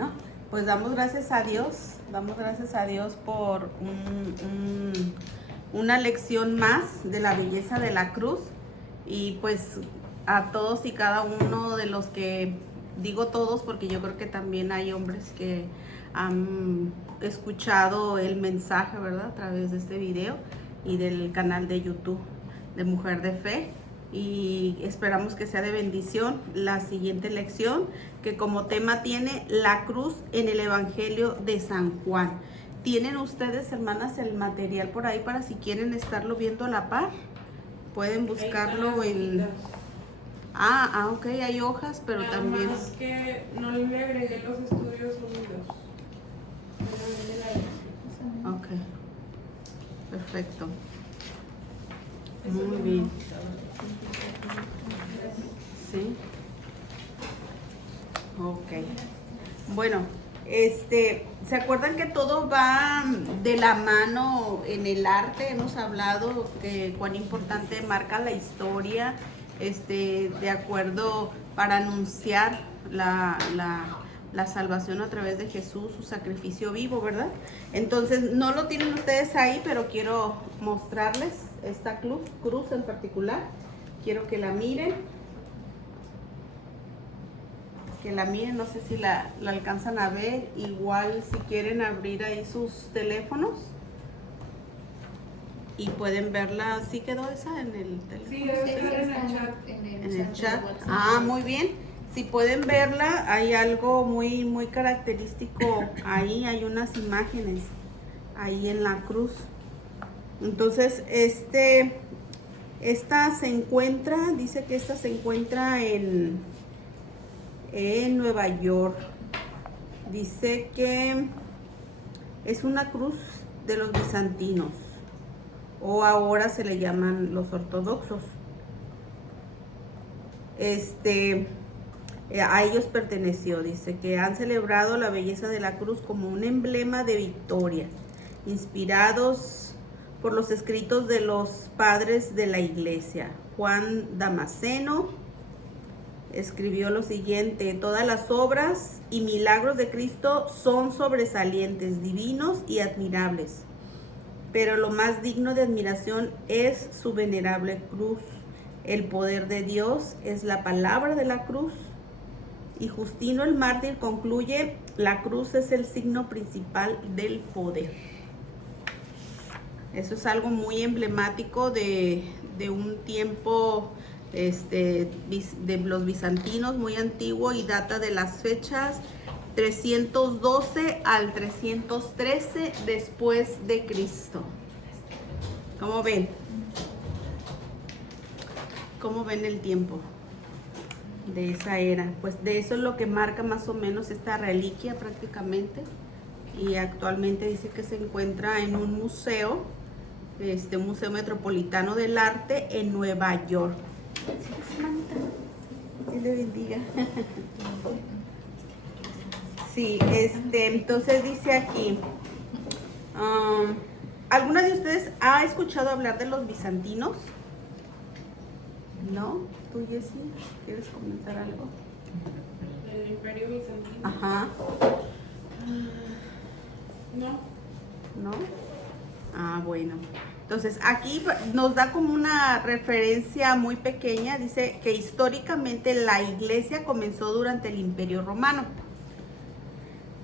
Bueno, pues damos gracias a Dios por una lección más de la belleza de la cruz. Y pues a todos y cada uno de los que, digo todos porque yo creo que también hay hombres que han escuchado el mensaje, ¿verdad? A través de este video y del canal de YouTube de Mujer de Fe. Y esperamos que sea de bendición la siguiente lección, que como tema tiene la cruz en el Evangelio de San Juan. ¿Tienen ustedes, hermanas, el material por ahí para si quieren estarlo viendo a la par? Pueden buscarlo en... ok, hay hojas, pero nada también... más que no le agregué los estudios unidos. Ok, perfecto. Muy bien. Sí. Ok. Bueno, ¿se acuerdan que todo va de la mano en el arte? Hemos hablado que cuán importante marca la historia, de acuerdo para anunciar la salvación a través de Jesús, su sacrificio vivo, ¿verdad? Entonces, no lo tienen ustedes ahí, pero quiero mostrarles esta cruz en particular. Quiero que la miren. No sé si la alcanzan a ver. Igual si quieren abrir ahí sus teléfonos y pueden verla. ¿Sí quedó esa en el teléfono? Sí, debe estar en el chat. En el chat. Muy bien. Si pueden verla, hay algo muy, muy característico ahí. Hay unas imágenes ahí en la cruz. Entonces, esta se encuentra, dice que esta se encuentra en Nueva York. Dice que es una cruz de los bizantinos, o ahora se le llaman los ortodoxos. A ellos perteneció. Dice que han celebrado la belleza de la cruz como un emblema de victoria, inspirados por los escritos de los padres de la iglesia. Juan Damasceno escribió lo siguiente: todas las obras y milagros de Cristo son sobresalientes, divinos y admirables, pero lo más digno de admiración es su venerable cruz. El poder de Dios es la palabra de la cruz. Y Justino el mártir concluye: la cruz es el signo principal del poder. Eso es algo muy emblemático de un tiempo de los bizantinos, muy antiguo, y data de las fechas 312 al 313 después de Cristo. ¿Cómo ven? ¿Cómo ven el tiempo de esa era? Pues de eso es lo que marca más o menos esta reliquia prácticamente. Y actualmente dice que se encuentra en un museo, un museo metropolitano del arte en Nueva York. Dios le bendiga. Sí, entonces dice aquí, ¿alguna de ustedes ha escuchado hablar de los bizantinos? ¿No? ¿Tú, Jessy, quieres comentar algo? ¿El Imperio Bizantino? Ajá. No. ¿No? Bueno. Entonces, aquí nos da como una referencia muy pequeña. Dice que históricamente la iglesia comenzó durante el Imperio Romano,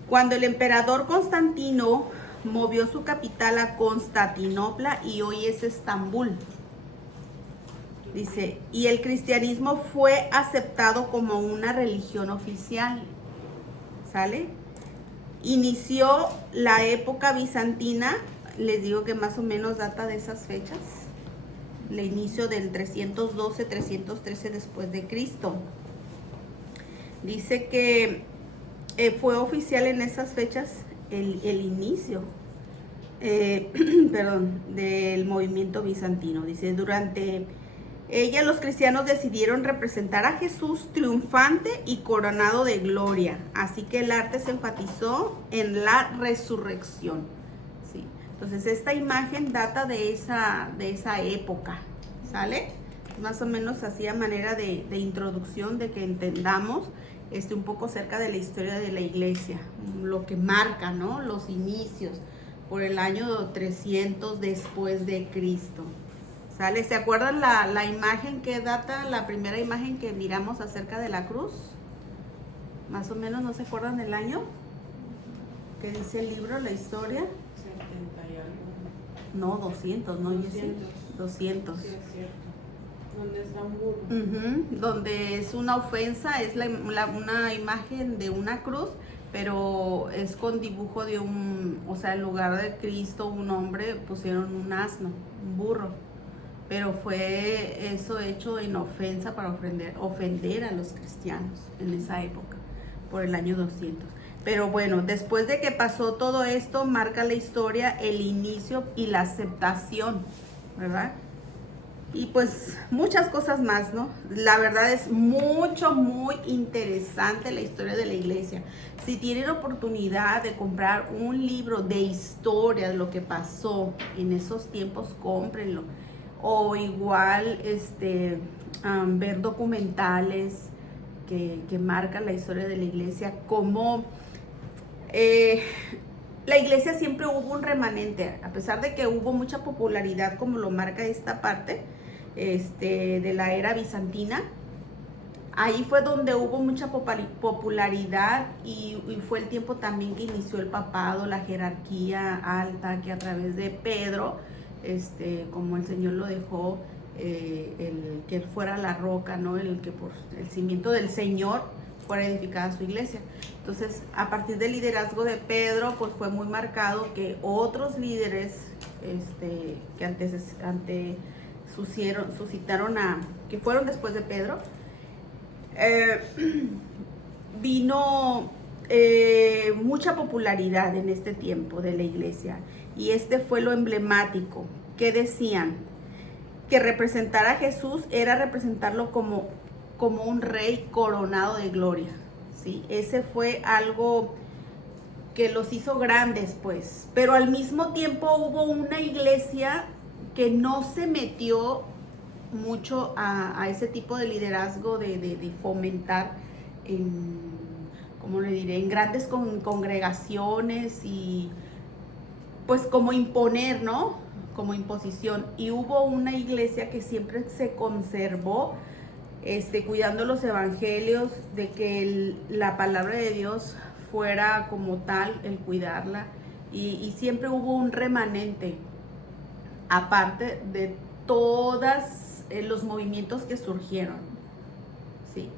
cuando el emperador Constantino movió su capital a Constantinopla, y hoy es Estambul. Dice, y el cristianismo fue aceptado como una religión oficial. ¿Sale? Inició la época bizantina. Les digo que más o menos data de esas fechas. El inicio del 312, 313 después de Cristo. Dice que fue oficial en esas fechas el inicio del movimiento bizantino. Dice, durante ella los cristianos decidieron representar a Jesús triunfante y coronado de gloria. Así que el arte se enfatizó en la resurrección. ¿Sí? Entonces esta imagen data de esa época. ¿Sale? Más o menos así a manera de introducción, de que entendamos un poco cerca de la historia de la iglesia, lo que marca, ¿no? Los inicios, por el año 300 después de Cristo. ¿Sale? ¿Se acuerdan la imagen que data, la primera imagen que miramos acerca de la cruz? Más o menos, ¿no se acuerdan del año? ¿Qué dice el libro, la historia? 70 y algo. No, 200, ¿no? 200. Sí, es cierto. Donde está un burro. Donde es una ofensa, es una imagen de una cruz, pero es con dibujo de o sea, en lugar de Cristo, un hombre, pusieron un asno, un burro. Pero fue eso hecho en ofensa para ofender a los cristianos en esa época, por el año 200. Pero bueno, después de que pasó todo esto, marca la historia el inicio y la aceptación, ¿verdad? Y pues muchas cosas más, ¿no? La verdad es muy interesante la historia de la iglesia. Si tienen oportunidad de comprar un libro de historia de lo que pasó en esos tiempos, cómprenlo. O igual ver documentales que marcan la historia de la iglesia, como la iglesia siempre hubo un remanente, a pesar de que hubo mucha popularidad, como lo marca esta parte de la era bizantina. Ahí fue donde hubo mucha popularidad y fue el tiempo también que inició el papado, la jerarquía alta, que a través de Pedro, como el Señor lo dejó, el que él fuera la roca, ¿no? El que por el cimiento del Señor fuera edificada su iglesia. Entonces, a partir del liderazgo de Pedro, pues fue muy marcado que otros líderes que suscitaron que fueron después de Pedro, vino mucha popularidad en este tiempo de la iglesia, y fue lo emblemático, que decían que representar a Jesús era representarlo como un rey coronado de gloria, ¿sí? Ese fue algo que los hizo grandes, pues, pero al mismo tiempo hubo una iglesia que no se metió mucho a ese tipo de liderazgo de fomentar ¿cómo le diré? En grandes congregaciones, y pues como imponer, ¿no? Como imposición. Y hubo una iglesia que siempre se conservó cuidando los evangelios, de que la palabra de Dios fuera como tal, el cuidarla, y siempre hubo un remanente, aparte de todos los movimientos que surgieron, ¿sí?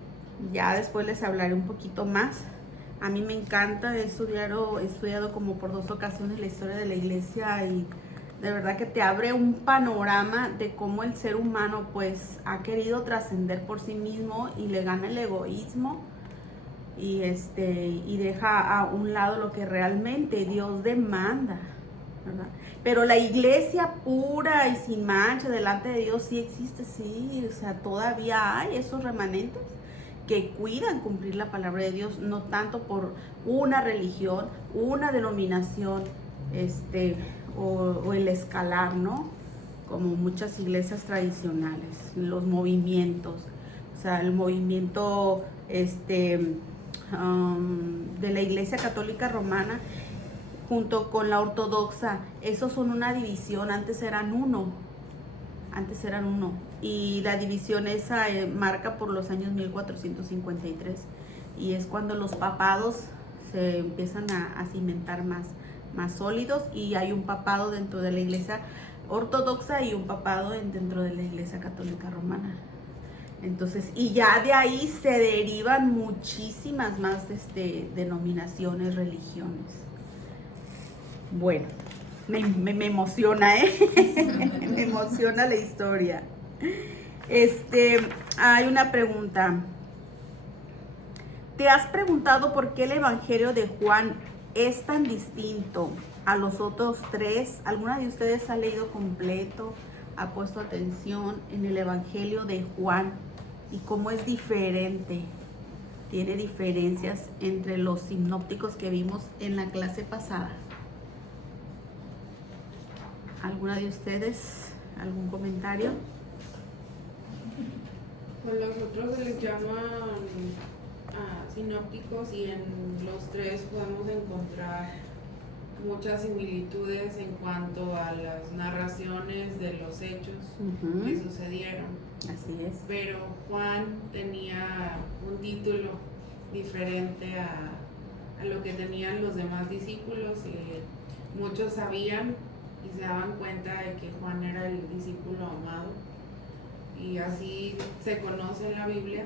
Ya después les hablaré un poquito más. A mí me encanta, he estudiado como por 2 ocasiones la historia de la iglesia, y de verdad que te abre un panorama de cómo el ser humano pues ha querido trascender por sí mismo y le gana el egoísmo, y deja a un lado lo que realmente Dios demanda, ¿verdad? Pero la iglesia pura y sin mancha delante de Dios sí existe, sí, o sea, todavía hay esos remanentes que cuidan cumplir la palabra de Dios, no tanto por una religión, una denominación, o el escalar, ¿no? Como muchas iglesias tradicionales, los movimientos, o sea, el movimiento de la Iglesia Católica Romana junto con la ortodoxa, esos son una división. Antes eran uno, y la división esa marca por los años 1453, y es cuando los papados se empiezan a cimentar más sólidos, y hay un papado dentro de la iglesia ortodoxa y un papado dentro de la iglesia católica romana. Entonces, y ya de ahí se derivan muchísimas más denominaciones, religiones. Bueno, me emociona, me emociona la historia. Hay una pregunta. ¿Te has preguntado por qué el evangelio de Juan es tan distinto a los otros 3? ¿Alguna de ustedes ha leído completo, ha puesto atención en el evangelio de Juan y cómo es diferente? Tiene diferencias entre los sinópticos que vimos en la clase pasada. ¿Alguna de ustedes? ¿Algún comentario? Pues los otros se les llaman sinópticos y en los tres podemos encontrar muchas similitudes en cuanto a las narraciones de los hechos que sucedieron. Así es. Pero Juan tenía un título diferente a lo que tenían los demás discípulos, y muchos sabían y se daban cuenta de que Juan era el discípulo amado, y así se conoce en la Biblia.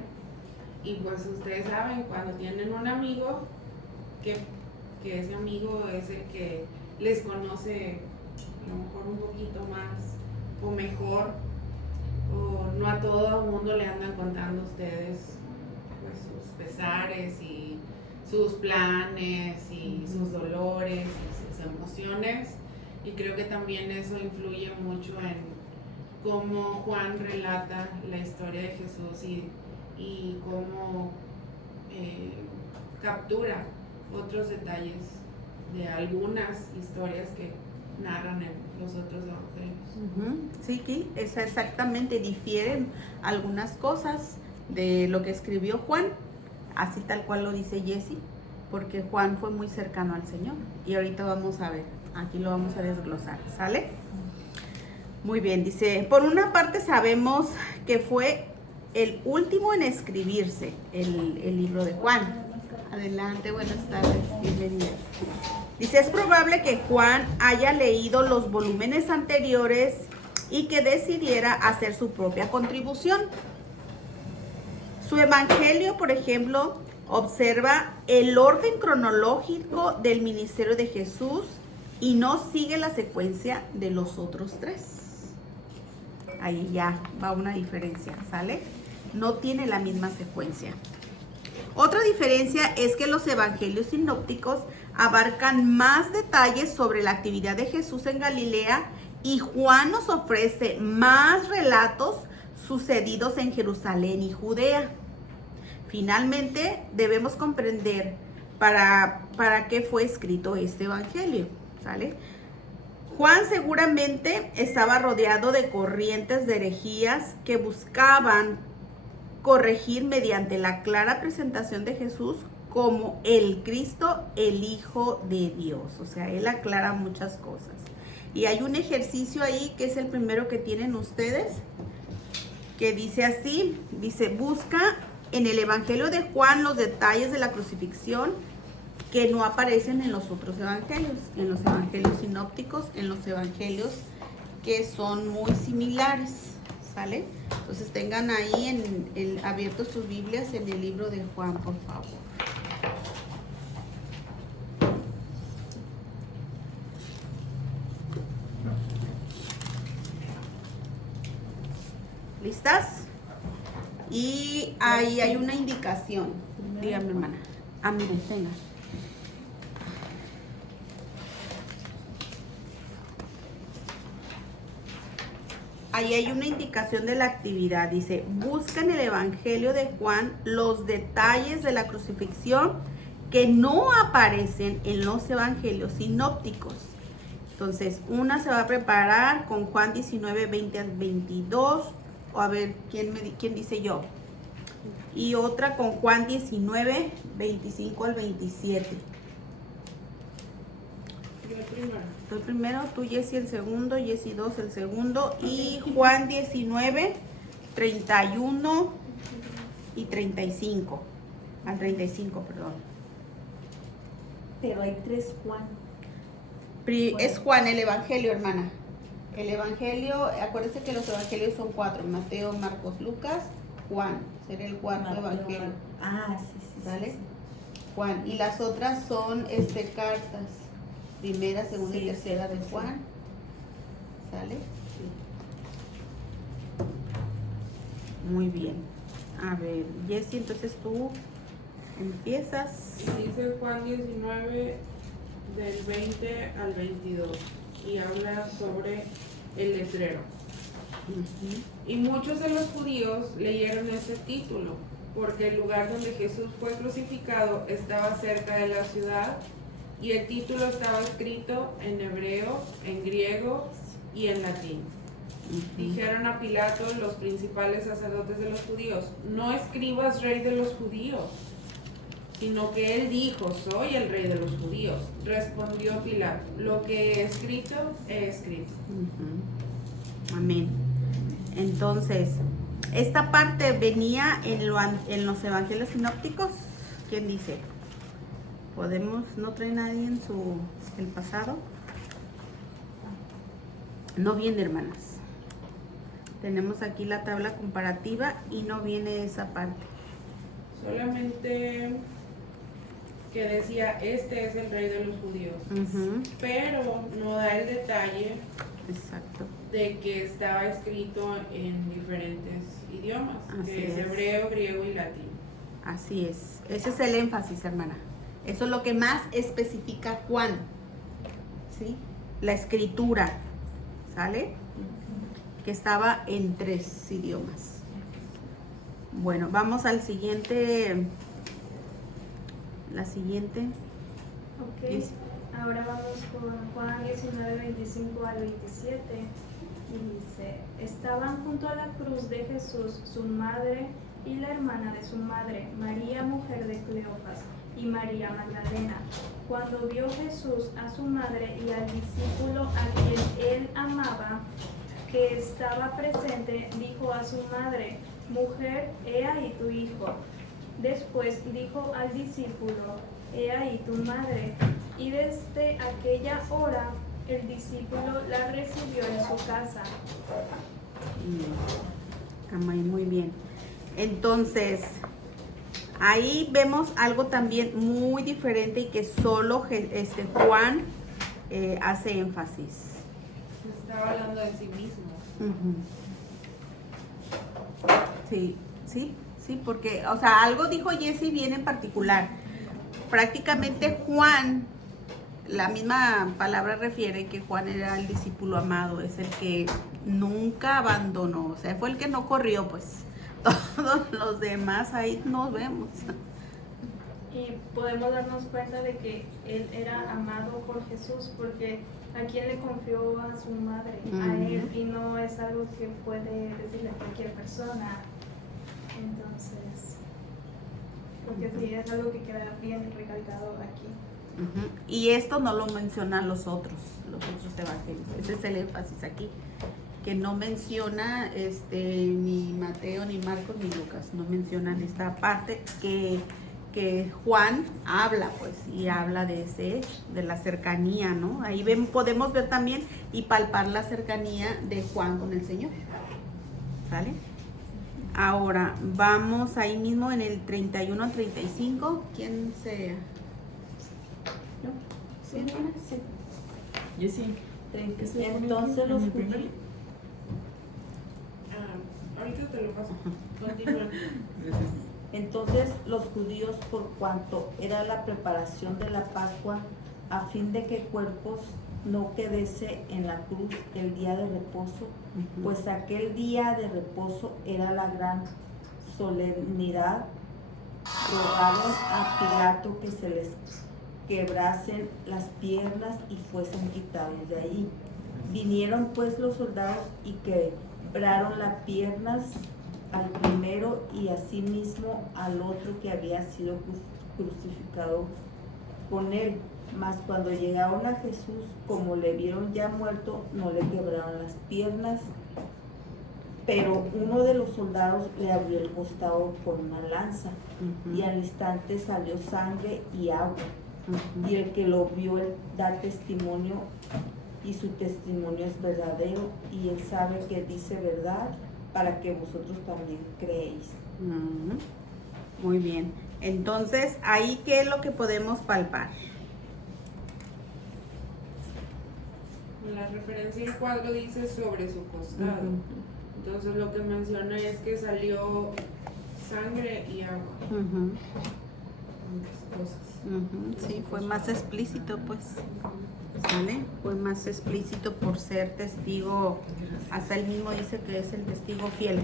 Y pues ustedes saben, cuando tienen un amigo, que ese amigo es el que les conoce a lo mejor un poquito más o mejor, o no a todo el mundo le andan contando a ustedes pues sus pesares y sus planes y sus dolores y sus emociones, y creo que también eso influye mucho en cómo Juan relata la historia de Jesús y cómo captura otros detalles de algunas historias que narran en los otros evangelios. Sí, que es exactamente, difieren algunas cosas de lo que escribió Juan, así tal cual lo dice Jessy, porque Juan fue muy cercano al Señor, y ahorita vamos a ver, aquí lo vamos a desglosar, ¿sale? Muy bien, dice, por una parte sabemos que fue el último en escribirse el libro de Juan. Adelante, buenas tardes, bienvenida. Dice, es probable que Juan haya leído los volúmenes anteriores y que decidiera hacer su propia contribución. Su evangelio, por ejemplo, observa el orden cronológico del ministerio de Jesús y no sigue la secuencia de los otros tres. Ahí ya va una diferencia, ¿sale? No tiene la misma secuencia. Otra diferencia es que los evangelios sinópticos abarcan más detalles sobre la actividad de Jesús en Galilea, y Juan nos ofrece más relatos sucedidos en Jerusalén y Judea. Finalmente, debemos comprender para qué fue escrito este evangelio, ¿sale? Juan seguramente estaba rodeado de corrientes de herejías que buscaban corregir mediante la clara presentación de Jesús como el Cristo, el Hijo de Dios. O sea, él aclara muchas cosas. Y hay un ejercicio ahí que es el primero que tienen ustedes, que dice así, dice, busca en el Evangelio de Juan los detalles de la crucifixión que no aparecen en los otros evangelios, en los evangelios sinópticos, en los evangelios que son muy similares, ¿sale? Entonces tengan ahí abiertos sus Biblias en el libro de Juan, por favor. ¿Listas? Y ahí hay una indicación. Dígame, hermana. Miren, tenga. Ahí hay una indicación de la actividad. Dice, busca en el Evangelio de Juan los detalles de la crucifixión que no aparecen en los evangelios sinópticos. Entonces, una se va a preparar con Juan 19, 20 al 22. O a ver, ¿quién dice yo? Y otra con Juan 19, 25 al 27. Tú el primero, tú Jessy el segundo, Jessy 2 el segundo, y Juan 19, 31 y 35. Al 35, perdón. Pero hay 3 Juan. Es Juan el Evangelio, hermana. El Evangelio, acuérdense que los Evangelios son 4, Mateo, Marcos, Lucas, Juan. Será el cuarto Evangelio. Sí. ¿Sale? Sí. Juan. Y las otras son cartas. Primera, segunda y tercera de Juan. ¿Sale? Sí. Muy bien. A ver, Jessy, entonces tú empiezas. Dice Juan 19, del 20 al 22, y habla sobre el letrero. Y muchos de los judíos leyeron este título, porque el lugar donde Jesús fue crucificado estaba cerca de la ciudad, y el título estaba escrito en hebreo, en griego y en latín. Dijeron a Pilato los principales sacerdotes de los judíos, no escribas rey de los judíos, sino que él dijo, soy el rey de los judíos. Respondió Pilato, lo que he escrito, he escrito. Amén. Entonces, esta parte venía en los evangelios sinópticos. ¿Quién dice? ¿No trae nadie en el pasado? No viene, hermanas. Tenemos aquí la tabla comparativa y no viene esa parte. Solamente que decía, este es el rey de los judíos. Pero no da el detalle. Exacto. De que estaba escrito en diferentes idiomas, Así que es es. hebreo, griego y latín. Así es. Ese es el énfasis, hermana. Eso es lo que más especifica Juan. ¿Sí? La escritura. ¿Sale? Que estaba en 3 idiomas. Bueno, vamos al siguiente. La siguiente. Ok, Yes. ahora vamos con Juan 19, 25 al 27. Y dice, estaban junto a la cruz de Jesús su madre y la hermana de su madre, María, mujer de Cleofas, y María Magdalena. Cuando vio Jesús a su madre y al discípulo a quien él amaba, que estaba presente, dijo a su madre, mujer, he ahí tu hijo. Después dijo al discípulo, he ahí tu madre. Y desde aquella hora el discípulo la recibió en su casa. Amén, muy bien. Entonces, ahí vemos algo también muy diferente y que solo Juan hace énfasis. Estaba hablando de sí mismo. Sí, porque, o sea, algo dijo Jesse bien en particular. Prácticamente Juan, la misma palabra refiere que Juan era el discípulo amado, es el que nunca abandonó, o sea, fue el que no corrió, pues. Todos los demás ahí nos vemos. Y podemos darnos cuenta de que él era amado por Jesús porque a quien le confió a su madre, a él, y no es algo que puede decirle a cualquier persona. Entonces, porque sí, es algo que queda bien recalcado aquí. Y esto no lo mencionan los otros evangelios. Ese es el énfasis aquí, que no menciona ni Mateo, ni Marcos, ni Lucas, no mencionan esta parte que Juan habla, pues, y habla de la cercanía, ¿no? Ahí podemos ver también y palpar la cercanía de Juan con el Señor. ¿Sale? Ahora, vamos ahí mismo en el 31 al 35. ¿Quién se...? ¿No? ¿Sí? Sí. Yo sí. Entonces los judíos, Ahorita te lo paso. Continúa. entonces los judíos, por cuanto era la preparación de la Pascua, a fin de que cuerpos no quedase en la cruz el día de reposo, pues aquel día de reposo era la gran solemnidad, rogaron a Pilato que se les quebrasen las piernas y fuesen quitados de ahí. Vinieron pues los soldados y quebraron las piernas al primero y asimismo al otro que había sido crucificado con él. Mas cuando llegaron a Jesús, como le vieron ya muerto, no le quebraron las piernas, pero uno de los soldados le abrió el costado con una lanza, y al instante salió sangre y agua. Y el que lo vio da testimonio, y su testimonio es verdadero, y él sabe que dice verdad, para que vosotros también creéis. Muy bien. Entonces, ahí, ¿qué es lo que podemos palpar? La referencia al cuadro dice sobre su costado. Entonces lo que menciona es que salió sangre y agua. Muchas cosas. Sí, fue más explícito, pues. ¿Sale? Fue más explícito por ser testigo. Hasta él mismo dice que es el testigo fiel.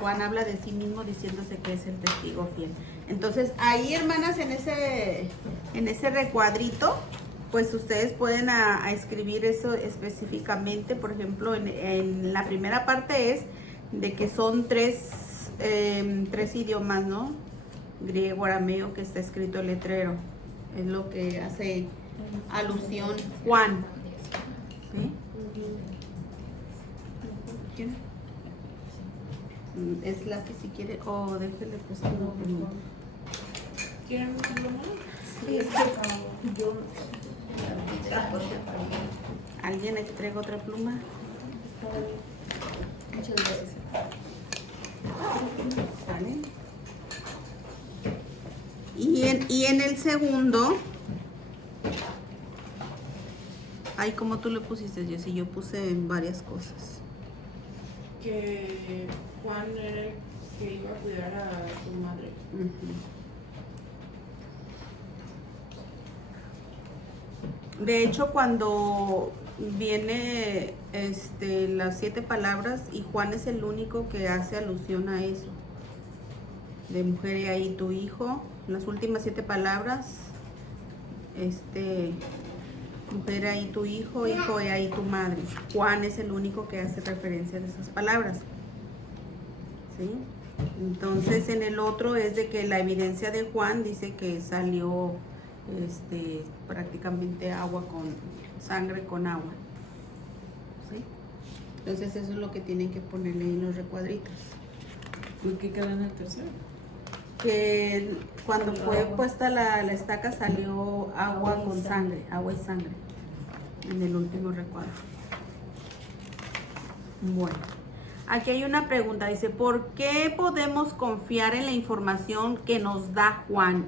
Juan habla de sí mismo diciéndose que es el testigo fiel. Entonces, ahí, hermanas, en ese recuadrito, pues ustedes pueden a escribir eso específicamente. Por ejemplo, en la primera parte es de que son tres idiomas, ¿no? griego arameo que está escrito el letrero. Es lo que hace alusión Juan. ¿Sí? ¿Quién? Es lápiz si quiere, o déjele pues una pluma. ¿Quieren un pluma? Sí, es que yo... ¿Alguien le traiga otra pluma? Muchas gracias. ¿Sale? Y en el segundo, ay, como tú le pusiste, Jessy, yo puse varias cosas. Que Juan era el que iba a cuidar a su madre. Ujú. De hecho, cuando viene las 7 palabras, y Juan es el único que hace alusión a eso. De mujer, he ahí tu hijo. Las últimas 7 palabras, mujer, he ahí tu hijo, hijo, he ahí tu madre. Juan es el único que hace referencia a esas palabras. ¿Sí? Entonces, en el otro es de que la evidencia de Juan dice que salió prácticamente agua con sangre con agua. ¿Sí? Entonces eso es lo que tienen que ponerle en los recuadritos. ¿Y qué queda en el tercero? Que cuando fue puesta la estaca salió agua con sangre, agua y sangre en el último recuadro. Bueno, aquí hay una pregunta, dice, ¿por qué podemos confiar en la información que nos da Juan?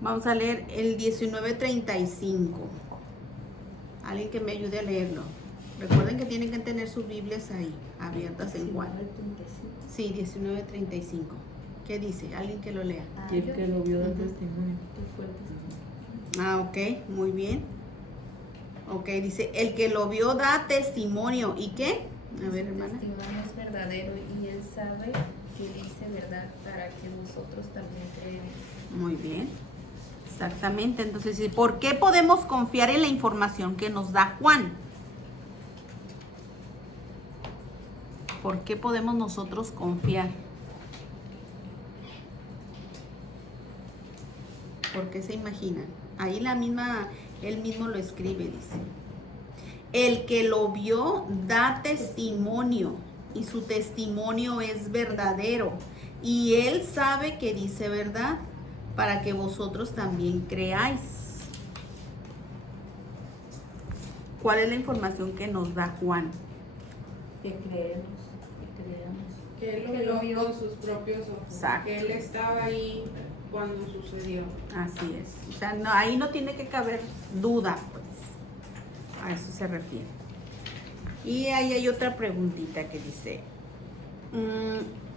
Vamos a leer el 19:35. Alguien que me ayude a leerlo. Recuerden que tienen que tener sus Biblias ahí, abiertas en Juan. Sí, 19:35. ¿Qué dice? Alguien que lo lea. Y el que lo vio da testimonio. Ah, ok, muy bien. Ok, dice, el que lo vio da testimonio. ¿Y qué? A ver, hermana. El testimonio es verdadero y él sabe que dice verdad para que vosotros también creáis. Muy bien. Exactamente. Entonces, ¿por qué podemos confiar en la información que nos da Juan? ¿Por qué podemos nosotros confiar? ¿Por qué se imaginan? Ahí él mismo lo escribe, dice. El que lo vio da testimonio y su testimonio es verdadero. Y él sabe que dice verdad para que vosotros también creáis. ¿Cuál es la información que nos da Juan? Que creemos, que creamos. Que él lo vio con sus propios ojos. Exacto. Que él estaba ahí cuando sucedió. Así es. O sea, no, ahí no tiene que caber duda, pues. A eso se refiere. Y ahí hay otra preguntita que dice,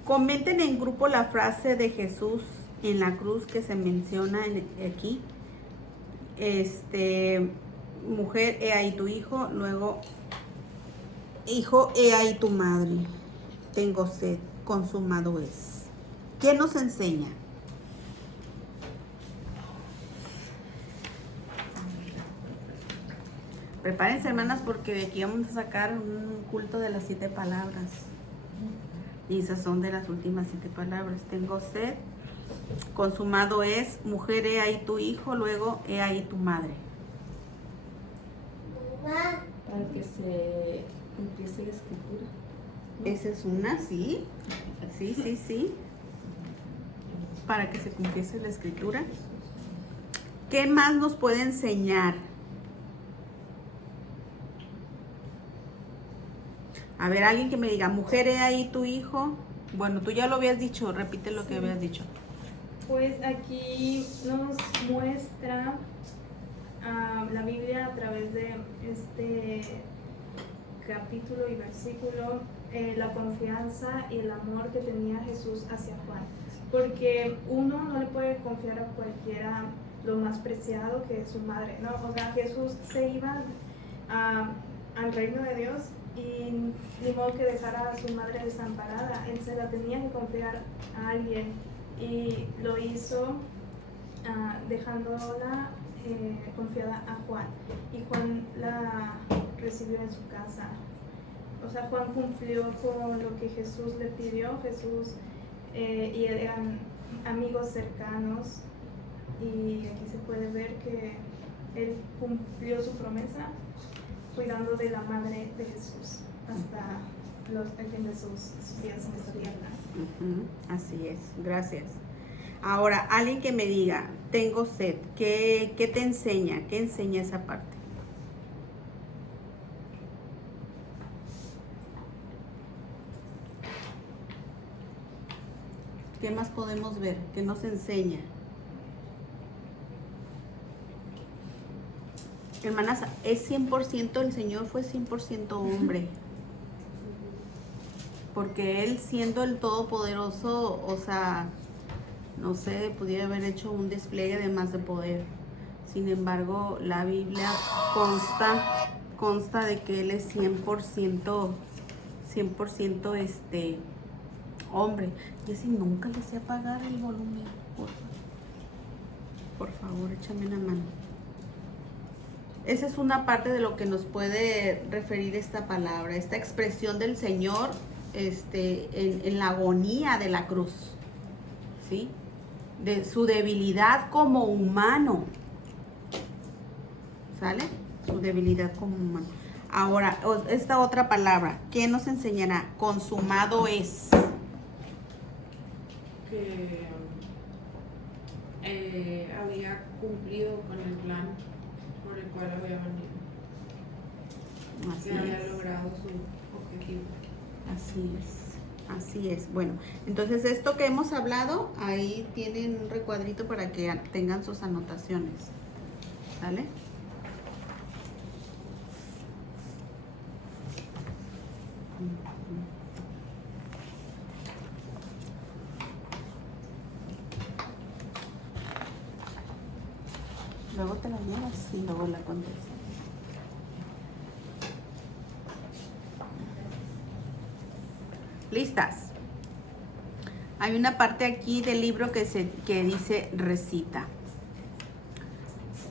comenten en grupo la frase de Jesús en la cruz que se menciona aquí. Mujer, he ahí tu hijo, luego, hijo, he ahí tu madre. Tengo sed, consumado es. ¿Qué nos enseña? Prepárense, hermanas, porque de aquí vamos a sacar un culto de las 7 palabras. Y esas son de las últimas 7 palabras. Tengo sed, consumado es, mujer, he ahí tu hijo, luego, he ahí tu madre. Para que se cumpliese la escritura. Esa es una, sí. Sí. Para que se cumpliese la escritura. ¿Qué más nos puede enseñar? A ver, alguien que me diga, mujer, he ahí tu hijo. Bueno, tú ya lo habías dicho, repite lo que habías dicho. Pues aquí nos muestra la Biblia a través de este capítulo y versículo la confianza y el amor que tenía Jesús hacia Juan. Porque uno no le puede confiar a cualquiera lo más preciado que es su madre, ¿no? O sea, Jesús se iba al reino de Dios y ni modo que dejara a su madre desamparada. Él se la tenía que confiar a alguien y lo hizo dejándola confiada a Juan, y Juan la recibió en su casa. O sea, Juan cumplió con lo que Jesús le pidió. Jesús y él eran amigos cercanos, y aquí se puede ver que él cumplió su promesa cuidando de la madre de Jesús hasta el fin de sus días en esta tierra. Así es, gracias. Ahora, alguien que me diga, tengo sed, ¿qué te enseña? ¿Qué enseña esa parte? ¿Qué más podemos ver? ¿Qué nos enseña? Hermanas, es 100%, el Señor fue 100% hombre. Porque Él, siendo el Todopoderoso, o sea, no sé, pudiera haber hecho un despliegue de más de poder. Sin embargo, la Biblia consta de que Él es 100% hombre. Y así nunca le sé apagar el volumen. Por favor, échame una mano. Esa es una parte de lo que nos puede referir esta palabra, esta expresión del Señor en la agonía de la cruz, ¿sí? De su debilidad como humano, ¿sale? Su debilidad como humano. Ahora, esta otra palabra, ¿qué nos enseñará? Consumado es. Que había cumplido con el plan por el cual había venido. Así Que había es. logrado su objetivo. Así es. Bueno, entonces esto que hemos hablado, ahí tienen un recuadrito para que tengan sus anotaciones. ¿Sale? Luego te la llevas y luego la contestas. ¿Listas? Hay una parte aquí del libro que dice recita.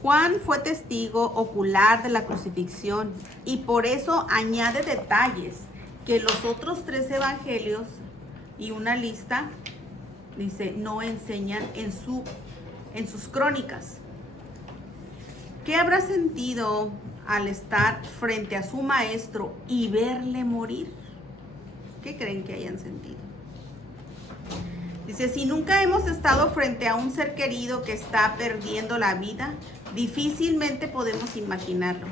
Juan fue testigo ocular de la crucifixión y por eso añade detalles que los otros 3 evangelios y una lista, dice, no enseñan en sus crónicas. ¿Qué habrá sentido al estar frente a su maestro y verle morir? ¿Qué creen que hayan sentido? Dice, si nunca hemos estado frente a un ser querido que está perdiendo la vida, difícilmente podemos imaginarlo.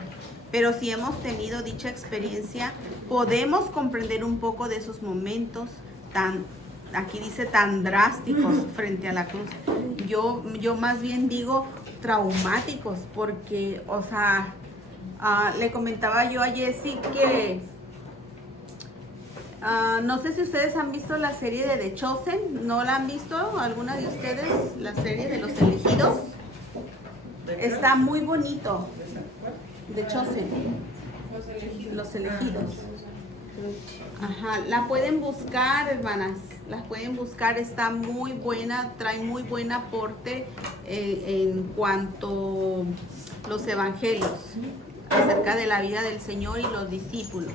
Pero si hemos tenido dicha experiencia, podemos comprender un poco de esos momentos aquí dice tan drásticos frente a la cruz. Yo más bien digo traumáticos, porque, o sea, le comentaba yo a Jessie que no sé si ustedes han visto la serie de The Chosen. ¿No la han visto alguna de ustedes? La serie de los elegidos. Está muy bonito. The Chosen. Los elegidos. Ajá, la pueden buscar, hermanas. La pueden buscar, está muy buena, trae muy buen aporte en cuanto los evangelios acerca de la vida del Señor y los discípulos.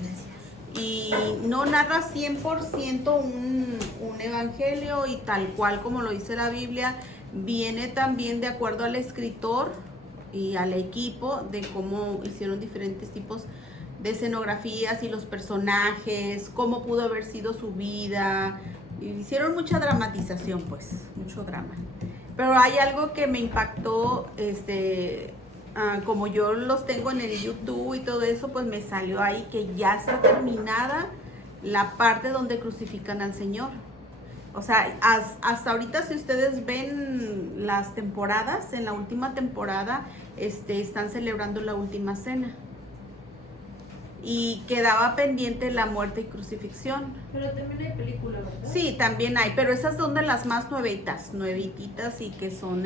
Y no narra 100% un evangelio y tal cual como lo dice la Biblia, viene también de acuerdo al escritor y al equipo de cómo hicieron diferentes tipos de escenografías y los personajes, cómo pudo haber sido su vida. Hicieron mucha dramatización, pues, mucho drama. Pero hay algo que me impactó, como yo los tengo en el YouTube y todo eso, pues me salió ahí que ya está terminada la parte donde crucifican al Señor. O sea, hasta ahorita, si ustedes ven las temporadas, en la última temporada, están celebrando la última cena. Y quedaba pendiente la muerte y crucifixión. Pero también hay película, ¿verdad? Sí, también hay, pero esas son de las más nuevititas y que son,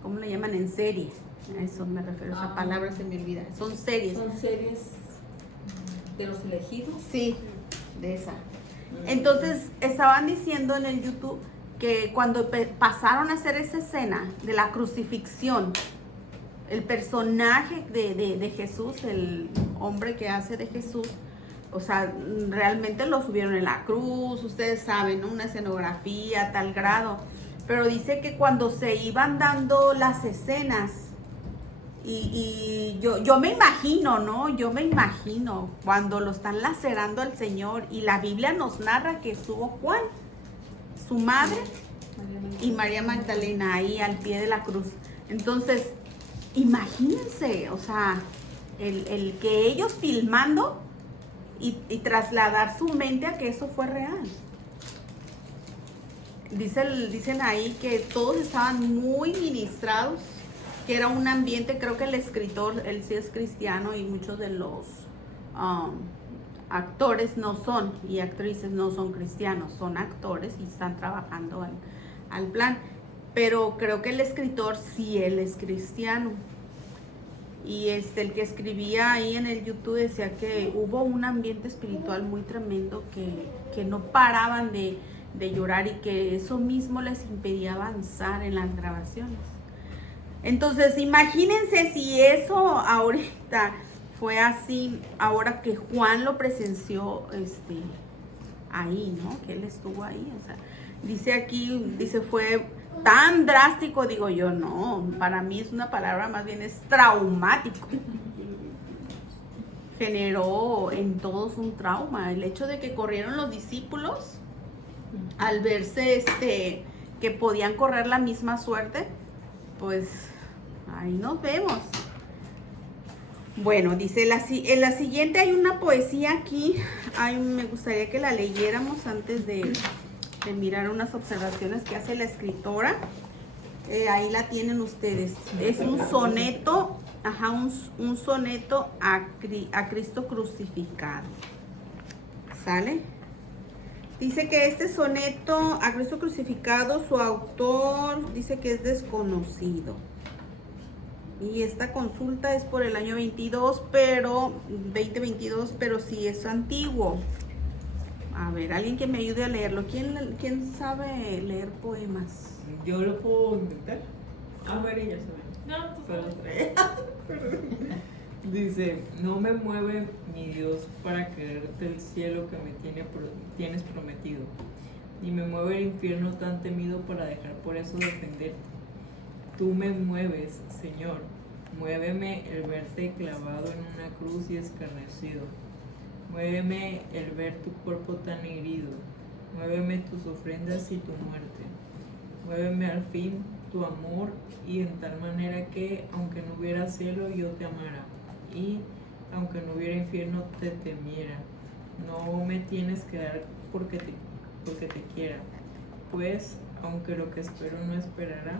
¿cómo le llaman? En serie. A eso me refiero, esa palabra se me olvida. Son series. ¿Son series de los elegidos? Sí, de esa. Entonces, estaban diciendo en el YouTube que cuando pasaron a hacer esa escena de la crucifixión, el personaje de Jesús, el hombre que hace de Jesús, o sea, realmente lo subieron en la cruz, ustedes saben, ¿no? Una escenografía a tal grado. Pero dice que cuando se iban dando las escenas, y yo me imagino, ¿no? Yo me imagino cuando lo están lacerando al Señor y la Biblia nos narra que estuvo Juan, su madre y María Magdalena ahí al pie de la cruz. Entonces, imagínense, o sea, el que ellos filmando y trasladar su mente a que eso fue real. Dicen ahí que todos estaban muy ministrados, que era un ambiente, creo que el escritor, él sí es cristiano y muchos de los actores no son, y actrices no son cristianos, son actores y están trabajando al plan. Pero creo que el escritor sí, él es cristiano. Y el que escribía ahí en el YouTube decía que hubo un ambiente espiritual muy tremendo, que no paraban de llorar y que eso mismo les impedía avanzar en las grabaciones. Entonces, imagínense si eso ahorita fue así, ahora que Juan lo presenció ahí, ¿no? Que él estuvo ahí, o sea, dice aquí, fue tan drástico, digo yo, no, para mí es una palabra, más bien es traumático. Generó en todos un trauma, el hecho de que corrieron los discípulos al verse que podían correr la misma suerte, pues ahí nos vemos. Bueno, dice, en la siguiente hay una poesía aquí, me gustaría que la leyéramos antes de mirar unas observaciones que hace la escritora. Ahí la tienen ustedes. Es un soneto, un soneto a Cristo crucificado. ¿Sale? Dice que este soneto a Cristo crucificado, su autor dice que es desconocido. Y esta consulta es por el año 2022, pero sí es antiguo. A ver, alguien que me ayude a leerlo. ¿Quién sabe leer poemas? Yo lo puedo intentar. A ver, ella sabe. No, Perdón. Dice, no me mueve mi Dios para quererte el cielo que me tienes prometido, ni me mueve el infierno tan temido para dejar por eso defenderte. Tú me mueves, Señor, muéveme el verte clavado en una cruz y escarnecido. Muéveme el ver tu cuerpo tan herido, muéveme tus ofrendas y tu muerte. Muéveme al fin tu amor y en tal manera que, aunque no hubiera cielo, yo te amara, y aunque no hubiera infierno, te temiera. No me tienes que dar porque te quiera, pues, aunque lo que espero no esperará,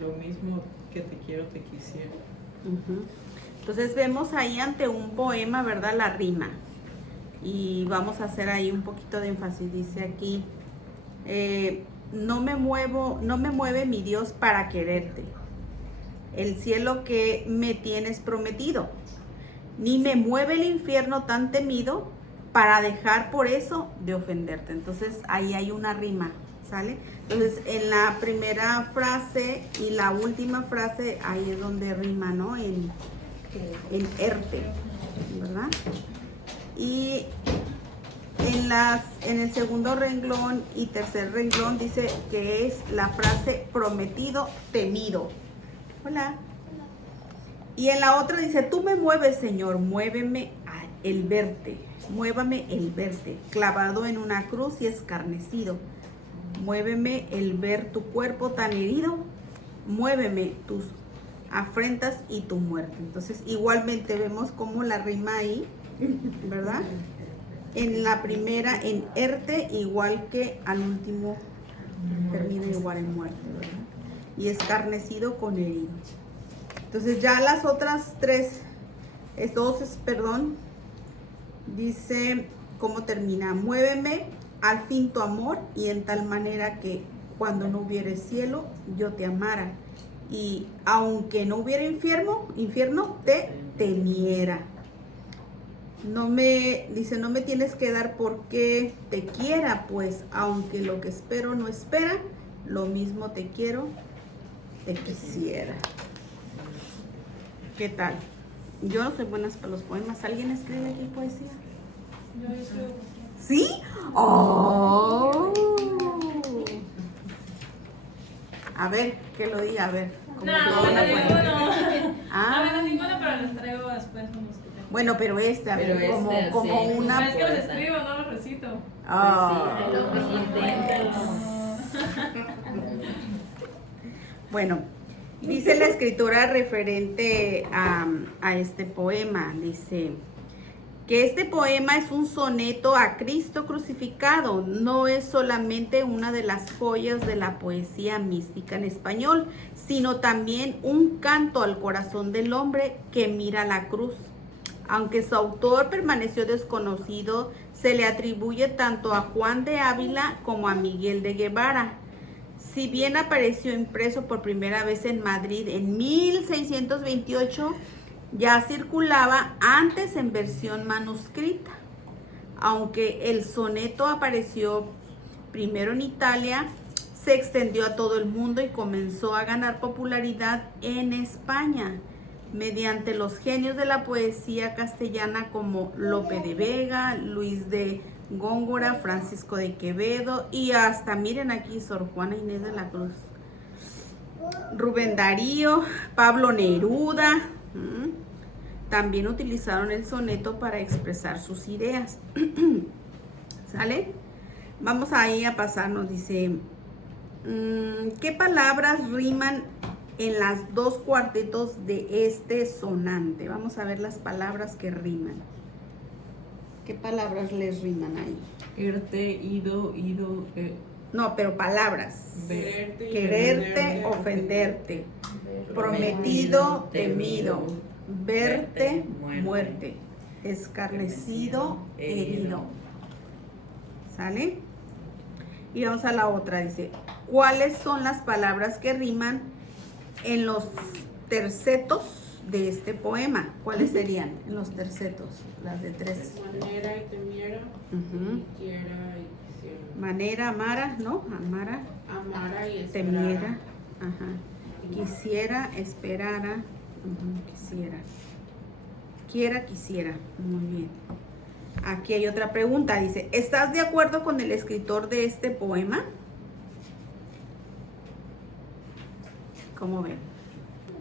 lo mismo que te quiero te quisiera. Entonces vemos ahí ante un poema, ¿verdad? La rima. Y vamos a hacer ahí un poquito de énfasis. Dice aquí, no me mueve mi Dios para quererte, el cielo que me tienes prometido, ni me mueve el infierno tan temido para dejar por eso de ofenderte. Entonces ahí hay una rima, ¿sale? Entonces en la primera frase y la última frase, ahí es donde rima, ¿no? En erte, ¿verdad? Y en el segundo renglón y tercer renglón dice que es la frase prometido, temido. Hola. Y en la otra dice, tú me mueves, Señor, muéveme el verte, muévame el verte, clavado en una cruz y escarnecido. Muéveme el ver tu cuerpo tan herido, muéveme tus afrentas y tu muerte. Entonces igualmente vemos como la rima ahí, ¿verdad? En la primera, en erte, igual que al último, termina igual en muerte, ¿verdad? Y escarnecido con herido. Entonces ya las otras dice cómo termina. Muéveme al fin tu amor y en tal manera que cuando no hubiere cielo, yo te amara. Y aunque no hubiera infierno, te temiera. No me tienes que dar porque te quiera, pues aunque lo que espero no espera, lo mismo te quiero, te quisiera. ¿Qué tal? Yo no soy buena para los poemas. ¿Alguien escribe aquí poesía? Yo soy ¿Sí? ¡Oh! A ver, que lo diga, a ver. ¿cómo No, se llama? ninguno. Ah, No, ninguno, pero los traigo después unos que tengo. bueno, pero a ver, Pero como, este, como sí. una... Pero es que los poeta. escribo, no los recito. Ah. Pues sí, ahí lo inténtalo. Bueno, dice la escritora referente a este poema, dice que este poema es un soneto a Cristo crucificado, no es solamente una de las joyas de la poesía mística en español, sino también un canto al corazón del hombre que mira la cruz. Aunque su autor permaneció desconocido, se le atribuye tanto a Juan de Ávila como a Miguel de Guevara. Si bien apareció impreso por primera vez en Madrid en 1628, ya circulaba antes en versión manuscrita. Aunque el soneto apareció primero en Italia, se extendió a todo el mundo y comenzó a ganar popularidad en España mediante los genios de la poesía castellana como Lope de Vega, Luis de Góngora, Francisco de Quevedo y hasta, miren aquí, Sor Juana Inés de la Cruz, Rubén Darío, Pablo Neruda. También utilizaron el soneto para expresar sus ideas. ¿Sale? Vamos ahí a pasarnos, dice, ¿qué palabras riman en las dos cuartetos de este sonante? Vamos a ver las palabras que riman. ¿Qué palabras les riman ahí? Irte, ido, No, pero palabras. Quererte, ofenderte. Prometido, temido. Verte, muerte. Escarnecido, herido. ¿Sale? Y vamos a la otra, dice, ¿cuáles son las palabras que riman en los tercetos de este poema? ¿Cuáles serían en los tercetos? Las de tres. Manera y temiera, Ujú. y quiera y quisiera. Manera, amara, ¿no? Amara, Amara y esperara. temiera, ajá. Quisiera, esperara, ujú, quisiera. Quiera, quisiera. Muy bien. Aquí hay otra pregunta, dice, ¿estás de acuerdo con el escritor de este poema? ¿Cómo ven?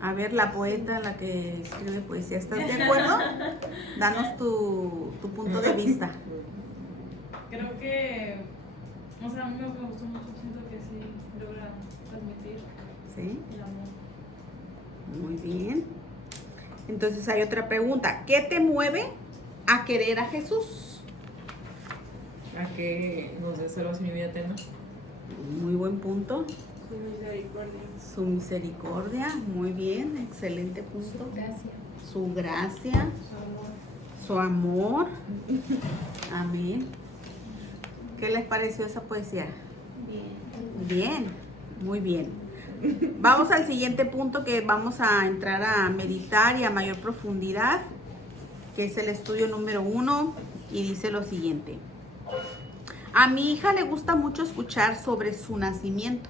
A ver, la poeta, la que escribe poesía, ¿estás de acuerdo? Danos tu punto de vista. Creo que, o sea, a mí me gustó mucho, siento que sí logra transmitir ¿Sí? el amor. Muy bien. Entonces hay otra pregunta. ¿Qué te mueve a querer a Jesús? a que nos dé salvación y vida eterna. Muy buen punto. Su misericordia. Su misericordia. Muy bien. Excelente punto. Gracias. Su gracia. Su amor. Amén. ¿Qué les pareció esa poesía? Bien. Bien, muy bien. Vamos al siguiente punto que vamos a entrar a meditar y a mayor profundidad, que es el estudio número 1, y dice lo siguiente. A mi hija le gusta mucho escuchar sobre su nacimiento.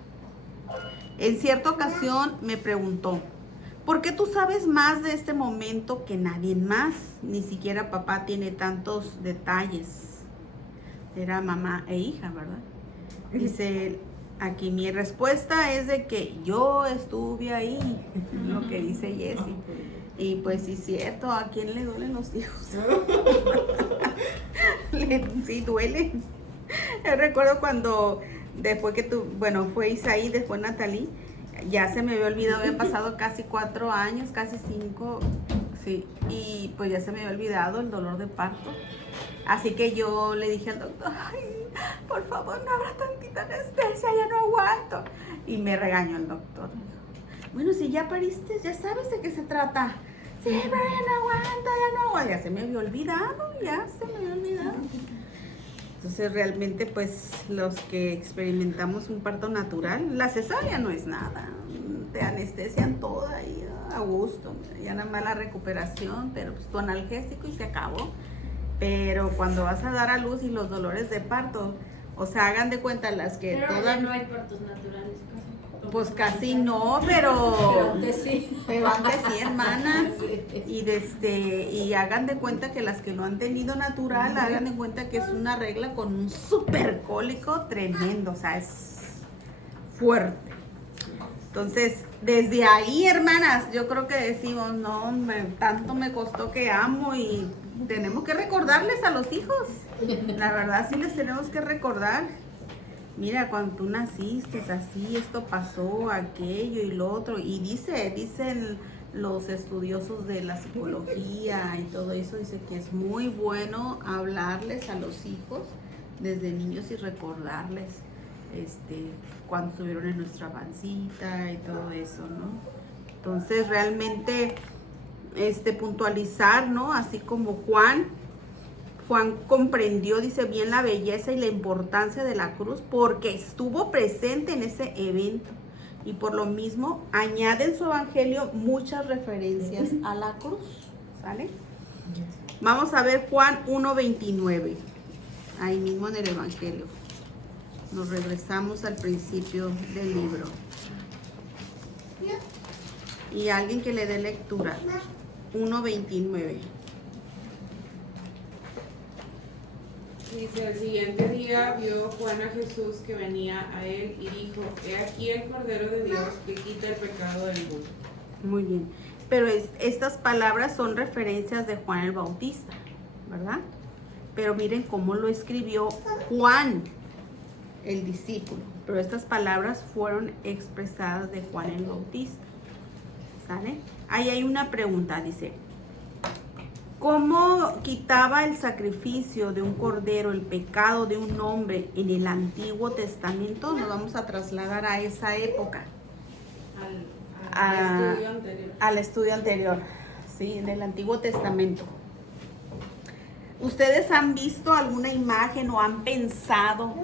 En cierta ocasión me preguntó, ¿por qué tú sabes más de este momento que nadie más? Ni siquiera papá tiene tantos detalles. Era mamá e hija, ¿verdad? Dice, aquí mi respuesta es de que yo estuve ahí, lo que dice Jessie. Y pues sí, cierto, ¿a quién le duelen los hijos? Sí, duele. Yo recuerdo cuando, después que fue Isaí, después Natalie, ya se me había olvidado, había pasado casi 4 años, casi 5, sí, y pues ya se me había olvidado el dolor de parto. Así que yo le dije al doctor, ay, por favor, no habrá tantita anestesia, ya no aguanto. Y me regañó el doctor. Bueno, si ya pariste, ya sabes de qué se trata. Sí, pero ya no aguanto. Ya se me había olvidado. Entonces realmente pues los que experimentamos un parto natural, la cesárea no es nada. Te anestesian toda y a gusto. Ya nada más la recuperación, pero pues tu analgésico y se acabó. Pero cuando vas a dar a luz y los dolores de parto, o sea, hagan de cuenta las que Pero todas... ya no hay partos naturales casi. Pues casi no, pero antes sí. Pero antes sí, hermana. Y hagan de cuenta que las que lo han tenido natural, hagan de cuenta que es una regla con un super cólico tremendo, o sea, es fuerte. Entonces, desde ahí, hermanas, yo creo que decimos, no, tanto me costó que amo y tenemos que recordarles a los hijos. La verdad sí les tenemos que recordar. Mira, cuando tú naciste, así, esto pasó, aquello y lo otro. Y dicen los estudiosos de la psicología y todo eso, dice que es muy bueno hablarles a los hijos desde niños y recordarles cuando estuvieron en nuestra pancita y todo eso, ¿no? Entonces, realmente, puntualizar, ¿no? Así como Juan comprendió, dice, bien la belleza y la importancia de la cruz porque estuvo presente en ese evento y por lo mismo añade en su evangelio muchas referencias a la cruz, ¿sale? Vamos a ver Juan 1:29, ahí mismo en el evangelio. Nos regresamos al principio del libro. Y alguien que le dé lectura. 1:29. Dice, al siguiente día vio Juan a Jesús que venía a él y dijo, he aquí el Cordero de Dios que quita el pecado del mundo. Muy bien. Pero estas palabras son referencias de Juan el Bautista, ¿verdad? Pero miren cómo lo escribió Juan, el discípulo. Pero estas palabras fueron expresadas de Juan el Bautista. ¿Sale? Ahí hay una pregunta, dice, ¿cómo quitaba el sacrificio de un cordero el pecado de un hombre en el Antiguo Testamento? Nos vamos a trasladar a esa época. Al estudio anterior, sí, en el Antiguo Testamento. ¿Ustedes han visto alguna imagen o han pensado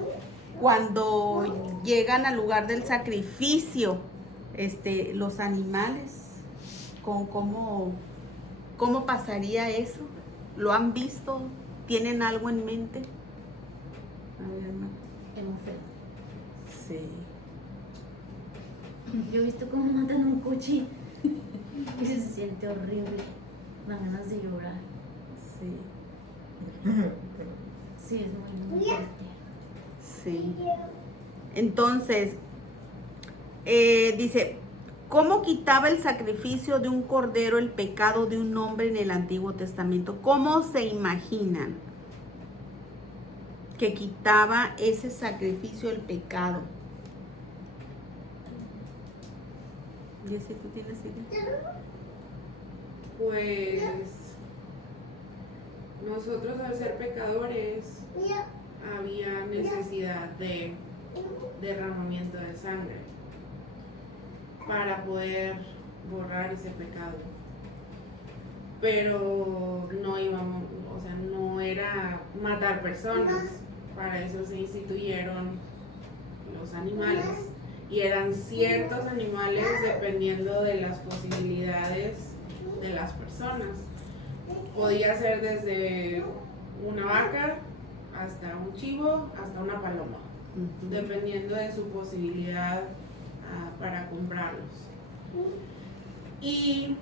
cuando llegan al lugar del sacrificio, los animales? ¿Cómo pasaría eso? ¿Lo han visto? ¿Tienen algo en mente? A ver, hermano. Sí. Yo he visto cómo matan un coche y se siente horrible. Me dan ganas de llorar. Sí. Sí, es muy fuerte. Sí. Entonces, dice, ¿cómo quitaba el sacrificio de un cordero el pecado de un hombre en el Antiguo Testamento? ¿Cómo se imaginan que quitaba ese sacrificio el pecado? Jessy, ¿tú tienes idea? Pues nosotros al ser pecadores había necesidad de derramamiento de sangre para poder borrar ese pecado. Pero no íbamos, o sea, no era matar personas, para eso se instituyeron los animales. Y eran ciertos animales dependiendo de las posibilidades de las personas. Podía ser desde una vaca hasta un chivo, hasta una paloma, dependiendo de su posibilidad para comprarlos. Y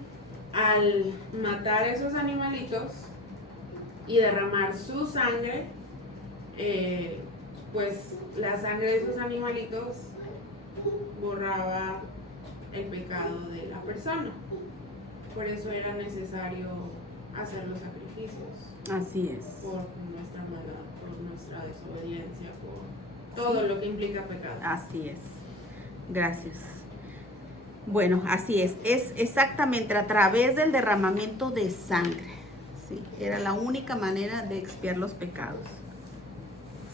al matar esos animalitos y derramar su sangre, pues la sangre de esos animalitos borraba el pecado de la persona. Por eso era necesario hacer los sacrificios. Así es. Por nuestra maldad, por nuestra desobediencia, por todo lo que implica pecado. Así es. Gracias. Bueno, así es. Es exactamente a través del derramamiento de sangre. Sí, era la única manera de expiar los pecados.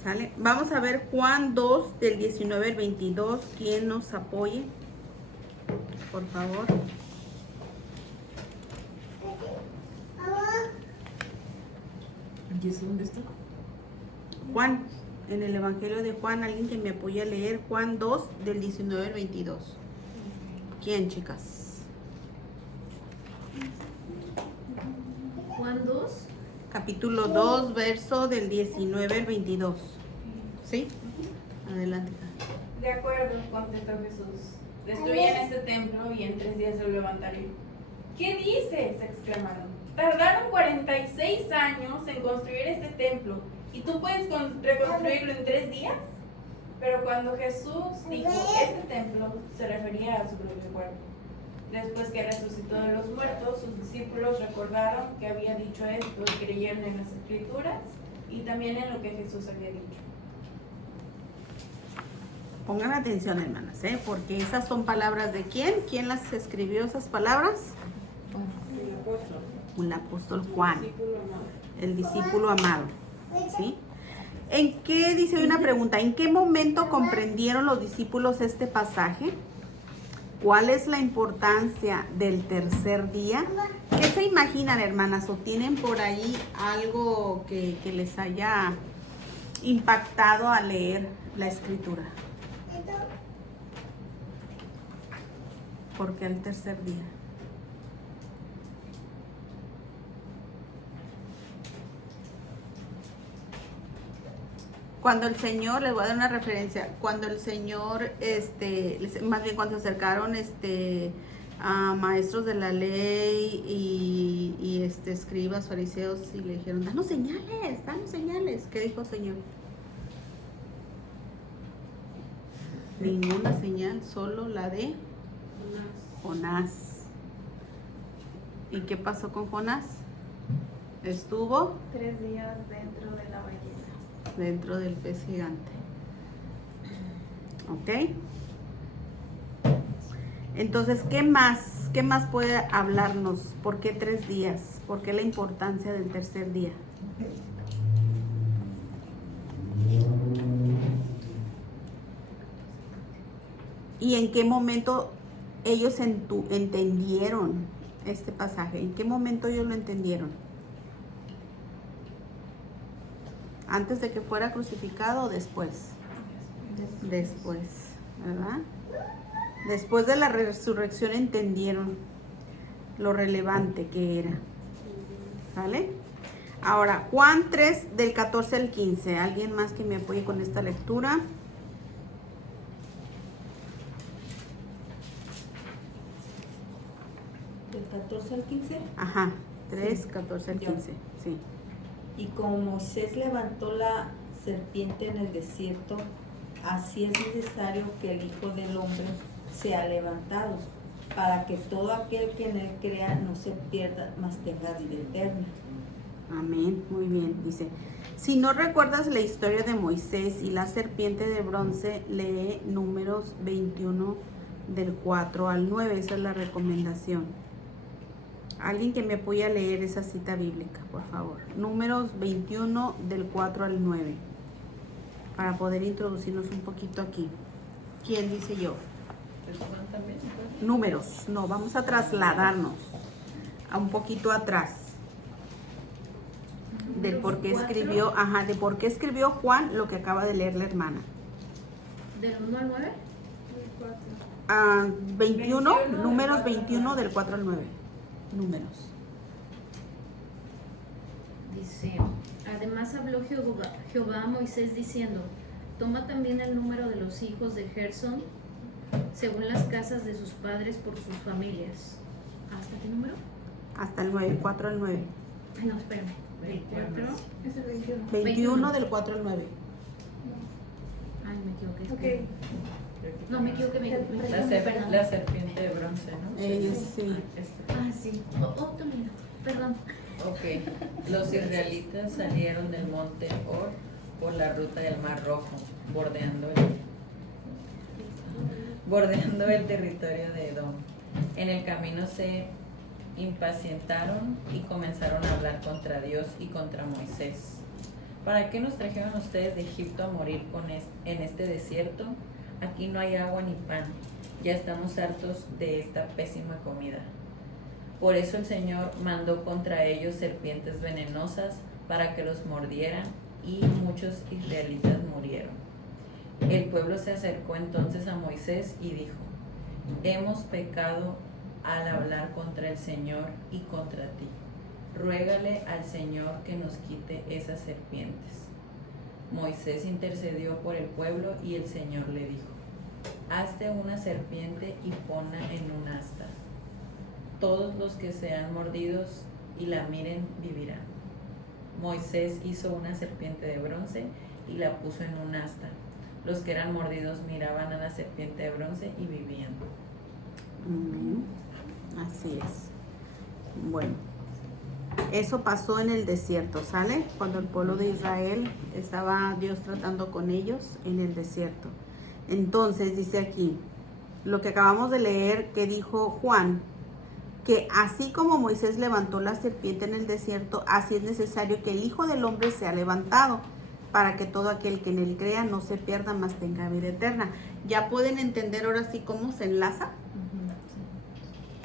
¿Sale? Vamos a ver Juan 2 del 19 al 22. ¿Quién nos apoye? Por favor. ¿Y eso dónde está? Juan, en el Evangelio de Juan, alguien que me apoye a leer Juan 2 del 19 al 22. ¿Quién, chicas? Juan 2. Capítulo 2, verso del 19 al 22. ¿Sí? Adelante. De acuerdo, contestó Jesús. destruyan este templo y en 3 días lo levantaré. ¿Qué dices?, exclamaron. Tardaron 46 años en construir este templo y tú puedes reconstruirlo en 3 días. Pero cuando Jesús dijo este templo, se refería a su propio cuerpo. Después que resucitó de los muertos, sus discípulos recordaron que había dicho esto y creyeron en las Escrituras y también en lo que Jesús había dicho. Pongan atención, hermanas, porque esas son palabras de ¿quién? ¿Quién las escribió esas palabras? El apóstol. El apóstol Juan, Discípulo amado. el discípulo amado. ¿Sí? ¿En qué, dice una pregunta, en qué momento comprendieron los discípulos este pasaje? ¿Cuál es la importancia del tercer día? ¿Qué se imaginan, hermanas? ¿O tienen por ahí algo que les haya impactado al leer la escritura? ¿Por qué el tercer día? Cuando el Señor, les voy a dar una referencia, cuando el Señor, más bien cuando se acercaron a maestros de la ley y escribas, fariseos, y le dijeron, danos señales. ¿Qué dijo el Señor? Ninguna señal, solo la de Jonás. ¿Y qué pasó con Jonás? Estuvo 3 días dentro de la ballena. dentro del pez gigante. ¿Ok? Entonces, ¿qué más? ¿Qué más puede hablarnos? ¿Por qué 3 días? ¿Por qué la importancia del tercer día? ¿Y en qué momento ellos entendieron este pasaje? ¿En qué momento ellos lo entendieron? ¿Antes de que fuera crucificado o después? Después, ¿verdad? Después de la resurrección entendieron lo relevante que era. ¿Vale? Ahora, Juan 3 del 14 al 15. ¿Alguien más que me apoye con esta lectura? Del 14 al 15. Ajá, 3, Sí. 14 al Yo. 15. Sí. Y como Moisés levantó la serpiente en el desierto, así es necesario que el Hijo del Hombre sea levantado, para que todo aquel que en él crea no se pierda, mas tenga vida eterna. Amén, muy bien. Dice, si no recuerdas la historia de Moisés y la serpiente de bronce, lee Números 21 del 4 al 9. Esa es la recomendación. Alguien que me apoye a leer esa cita bíblica, por favor. Números 21 del 4 al 9. Para poder introducirnos un poquito aquí. ¿Quién dice yo? Pues Juan también, ¿no? Números. No, vamos a trasladarnos a un poquito atrás. Del por qué escribió, de por qué escribió Juan lo que acaba de leer la hermana. ¿Del 1 al 9? 21, 21, números del 4 al 21 del 4 al 9. Números. Dice, además habló Jehová a Moisés diciendo, toma también el número de los hijos de Gersón, según las casas de sus padres por sus familias. ¿Hasta qué número? Hasta el 9, 4 al 9. Ay, no, espérame. 24. Es el 21. 21 del 4 al 9. Ay, me equivoqué. Ok. espérame. No, me equivoqué. Perdón. La serpiente de bronce, ¿no? Sí. Ah, sí. Otro minuto. Perdón. Ok, los israelitas salieron del monte Or por la ruta del Mar Rojo, bordeando el territorio de Edom. En el camino se impacientaron y comenzaron a hablar contra Dios y contra Moisés. ¿Para qué nos trajeron ustedes de Egipto a morir en este desierto? Aquí no hay agua ni pan. Ya estamos hartos de esta pésima comida. Por eso el Señor mandó contra ellos serpientes venenosas para que los mordieran y muchos israelitas murieron. El pueblo se acercó entonces a Moisés y dijo, hemos pecado al hablar contra el Señor y contra ti. Ruégale al Señor que nos quite esas serpientes. Moisés intercedió por el pueblo y el Señor le dijo, hazte una serpiente y ponla en un asta. Todos los que sean mordidos y la miren vivirán. Moisés hizo una serpiente de bronce y la puso en un asta. Los que eran mordidos miraban a la serpiente de bronce y vivían. Así es. Bueno, eso pasó en el desierto, ¿sale? Cuando el pueblo de Israel estaba Dios tratando con ellos en el desierto. Entonces dice aquí, lo que acabamos de leer que dijo Juan, que así como Moisés levantó la serpiente en el desierto, así es necesario que el Hijo del Hombre sea levantado, para que todo aquel que en él crea no se pierda, mas tenga vida eterna. ¿Ya pueden entender ahora sí cómo se enlaza?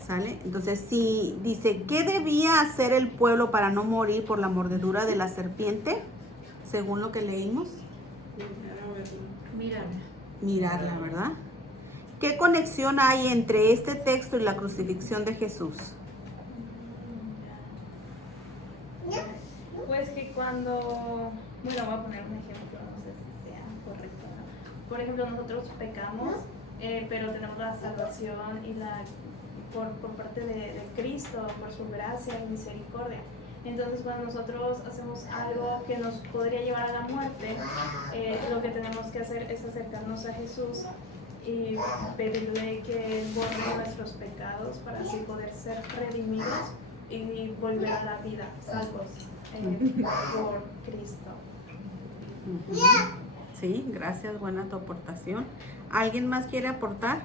¿Sale? Entonces, si dice, ¿qué debía hacer el pueblo para no morir por la mordedura de la serpiente? Según lo que leímos. Mirarla, ¿verdad? ¿Qué conexión hay entre este texto y la crucifixión de Jesús? Pues que cuando, bueno, voy a poner un ejemplo, no sé si sea correcto, ¿no? Por ejemplo, nosotros pecamos, pero tenemos la salvación y la por parte de Cristo, por su gracia y misericordia. Entonces, cuando nosotros hacemos algo que nos podría llevar a la muerte, lo que tenemos que hacer es acercarnos a Jesús y pedirle que borre nuestros pecados para así poder ser redimidos y volver a la vida, salvos por Cristo. Sí, gracias, buena tu aportación. ¿Alguien más quiere aportar?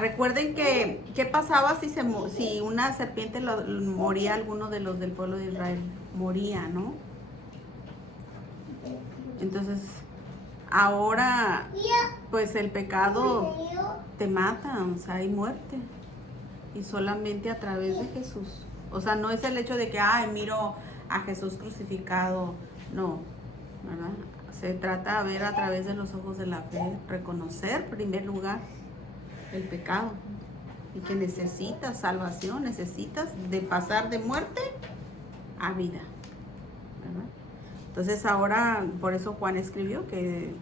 Recuerden que ¿qué pasaba si una serpiente moría alguno de los del pueblo de Israel? Moría, ¿no? Entonces, ahora, pues el pecado te mata, o sea, hay muerte. Y solamente a través de Jesús. O sea, no es el hecho de que, miro a Jesús crucificado. No, ¿verdad? Se trata de ver a través de los ojos de la fe, reconocer en primer lugar el pecado y que necesitas salvación, necesitas de pasar de muerte a vida, ¿verdad? Entonces ahora, por eso Juan escribió que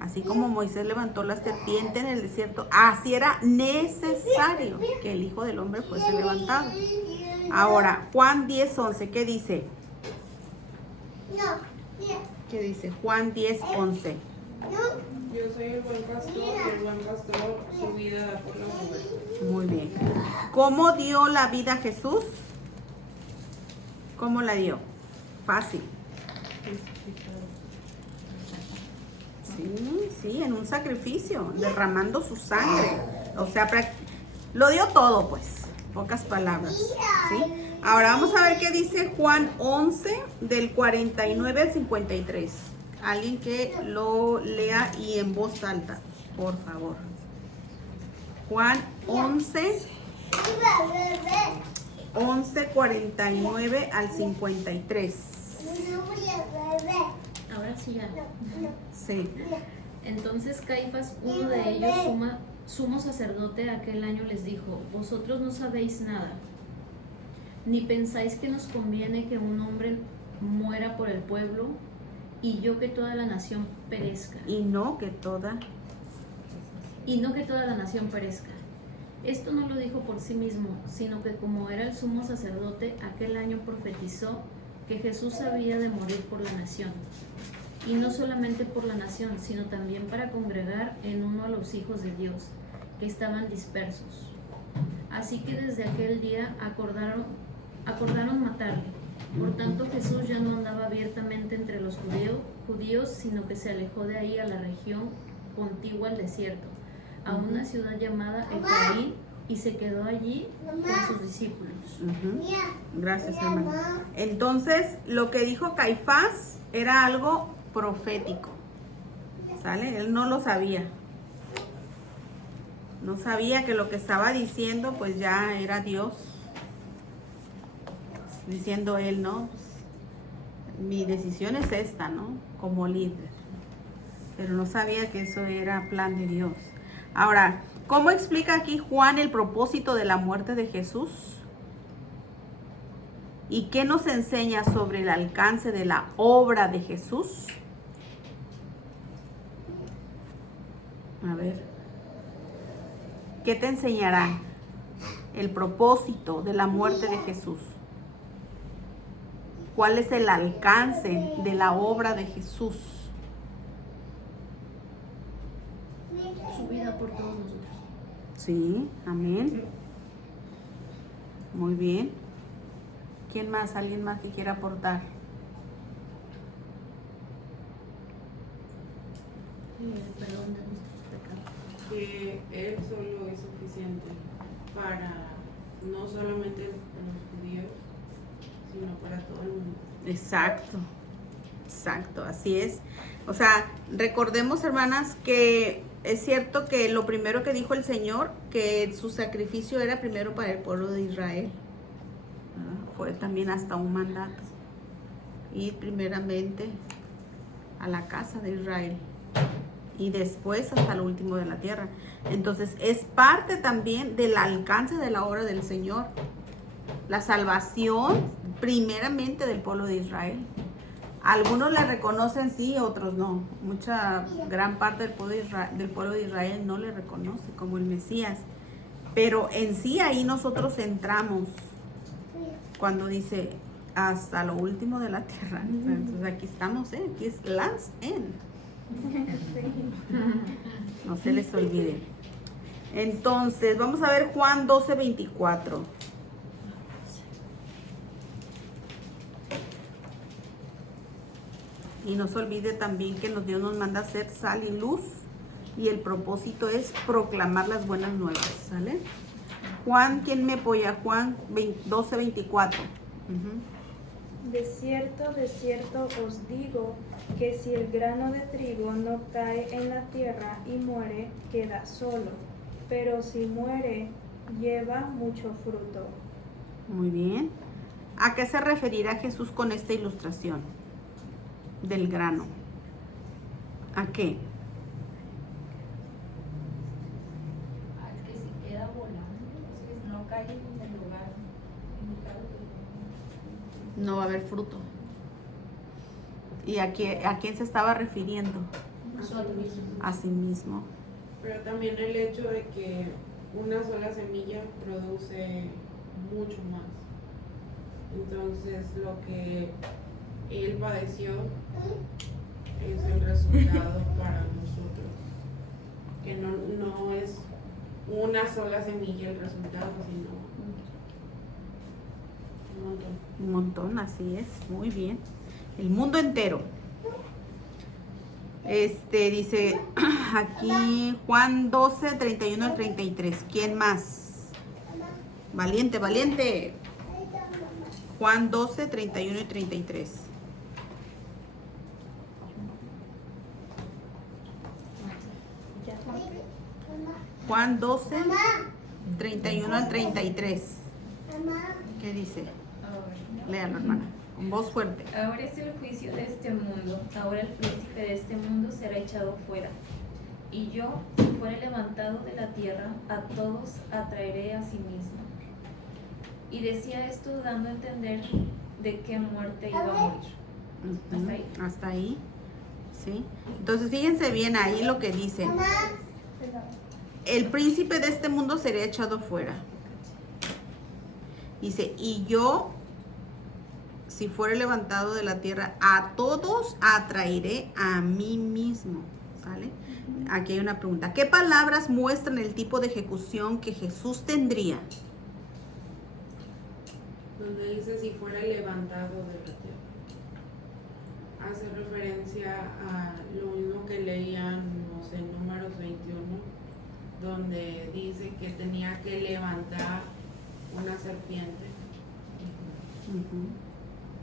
así como Moisés levantó la serpiente en el desierto, así era necesario que el Hijo del Hombre fuese levantado. Ahora, Juan 10:11, ¿qué dice? ¿Qué dice? Juan 10:11. Yo soy el buen pastor, y el buen pastor su vida da por las ovejas. Muy bien. ¿Cómo dio la vida Jesús? ¿Cómo la dio? Fácil. Sí, en un sacrificio, derramando su sangre. O sea, lo dio todo, pues, pocas palabras. ¿Sí? Ahora vamos a ver qué dice Juan 11, del 49 al 53. Alguien que lo lea y en voz alta, por favor. Juan 11, 49 al 53. Ahora sí ya. Sí. Entonces Caifás, uno de ellos, sumo sacerdote, aquel año les dijo: vosotros no sabéis nada, ni pensáis que nos conviene que un hombre muera por el pueblo y que toda la nación perezca. Y no que toda la nación perezca. Esto no lo dijo por sí mismo, sino que como era el sumo sacerdote, aquel año profetizó que Jesús había de morir por la nación. Y no solamente por la nación, sino también para congregar en uno a los hijos de Dios, que estaban dispersos. Así que desde aquel día acordaron matarle. Por tanto, Jesús ya no andaba abiertamente entre los judíos, sino que se alejó de ahí a la región contigua al desierto, a una ciudad llamada Efraín, y se quedó allí con sus discípulos. Gracias, hermano. Entonces, lo que dijo Caifás era algo profético. ¿Sale? Él no lo sabía. No sabía que lo que estaba diciendo, pues ya era Dios. Diciendo él, ¿no? Pues, mi decisión es esta, ¿no? Como líder. Pero no sabía que eso era plan de Dios. Ahora, ¿cómo explica aquí Juan el propósito de la muerte de Jesús? ¿Y qué nos enseña sobre el alcance de la obra de Jesús? A ver, ¿qué te enseñará el propósito de la muerte de Jesús? ¿Cuál es el alcance de la obra de Jesús? Su vida por todos nosotros. Sí, amén. Muy bien. ¿Quién más? ¿Alguien más que quiera aportar? Perdón de nuestros pecados. Que Él solo es suficiente para no solamente los judíos, sino para todo el mundo. Exacto, exacto, así es. O sea, recordemos, hermanas, que es cierto que lo primero que dijo el Señor, que su sacrificio era primero para el pueblo de Israel. Fue también hasta un mandato. Ir primeramente a la casa de Israel y después hasta lo último de la tierra. Entonces es parte también del alcance de la obra del Señor. La salvación primeramente del pueblo de Israel. Algunos la reconocen sí, otros no. Gran parte del pueblo de Israel no le reconoce como el Mesías. Pero en sí ahí nosotros entramos cuando dice hasta lo último de la tierra. Entonces aquí estamos, aquí es Lance End. No se les olvide. Entonces, vamos a ver Juan 12:24. Y no se olvide también que Dios nos manda a hacer sal y luz. Y el propósito es proclamar las buenas nuevas. ¿Sale? Juan, ¿quién me apoya? Juan 12:24. De cierto os digo que si el grano de trigo no cae en la tierra y muere, queda solo, pero si muere, lleva mucho fruto. Muy bien. ¿A qué se referirá Jesús con esta ilustración del grano? ¿A qué? Al que se queda volando, si no cae en el lugar indicado. No va a haber fruto. ¿Y a quién se estaba refiriendo? A sí mismo. Pero también el hecho de que una sola semilla produce mucho más. Entonces lo que Él padeció es el resultado para nosotros. Que no es una sola semilla el resultado, sino un montón. Un montón, así es. Muy bien. El mundo entero. Dice aquí Juan 12:31-33. ¿Quién más? Valiente, valiente. Juan 12:31-33. Juan 12:31-33. ¿Qué dice? Léalo, hermana, con voz fuerte. Ahora es el juicio de este mundo. Ahora el príncipe de este mundo será echado fuera. Y yo, si fuere levantado de la tierra, a todos atraeré a sí mismo. Y decía esto dando a entender de qué muerte iba a morir. ¿Hasta ahí? Hasta ahí. ¿Sí? Entonces fíjense bien ahí lo que dice. El príncipe de este mundo será echado fuera. Dice, y yo, si fuere levantado de la tierra, a todos atraeré a mí mismo. ¿Sale? Aquí hay una pregunta. ¿Qué palabras muestran el tipo de ejecución que Jesús tendría? Donde dice si fuera levantado de la tierra. Hace referencia a lo mismo que leíamos en Números 21, donde dice que tenía que levantar una serpiente.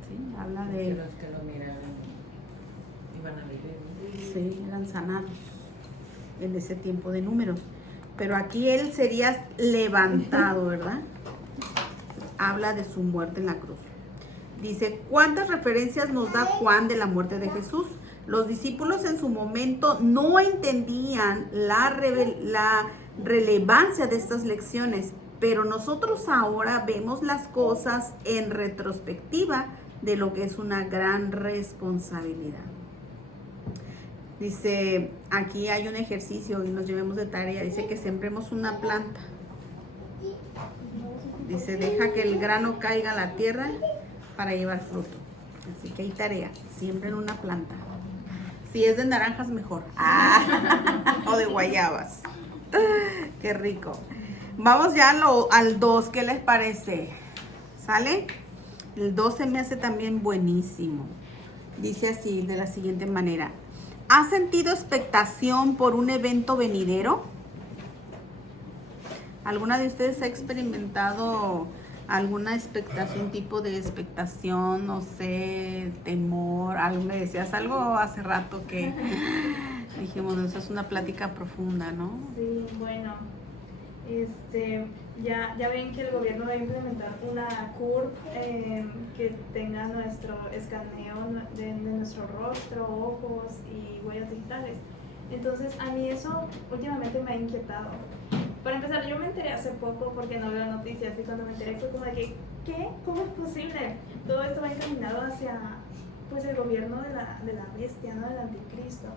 Sí, habla de... Que los que lo miraran iban a vivir. Sí, eran sanados en ese tiempo de Números. Pero aquí él sería levantado, ¿verdad? Habla de su muerte en la cruz. Dice, ¿cuántas referencias nos da Juan de la muerte de Jesús? Los discípulos en su momento no entendían la relevancia de estas lecciones, pero nosotros ahora vemos las cosas en retrospectiva de lo que es una gran responsabilidad. Dice, aquí hay un ejercicio y nos llevemos de tarea, dice que sembremos una planta. Dice, deja que el grano caiga a la tierra para llevar fruto. Así que hay tarea, siembren una planta. Si es de naranjas, mejor. O de guayabas. Qué rico. Vamos ya al 2, ¿qué les parece? ¿Sale? El 2 se me hace también buenísimo. Dice así, de la siguiente manera. ¿Has sentido expectación por un evento venidero? ¿Alguna de ustedes ha experimentado alguna expectación, tipo de expectación, no sé, temor? Me decías algo hace rato que dijimos, eso es una plática profunda, ¿no? Sí, bueno, ya ven que el gobierno va a implementar una CURP que tenga nuestro escaneo de nuestro rostro, ojos y huellas digitales. Entonces, a mí eso últimamente me ha inquietado. Para empezar, yo me enteré hace poco porque no veo noticias, y cuando me enteré fue como de que, ¿qué? ¿Cómo es posible? Todo esto va encaminado hacia, pues, el gobierno de la bestia, ¿no? Del anticristo.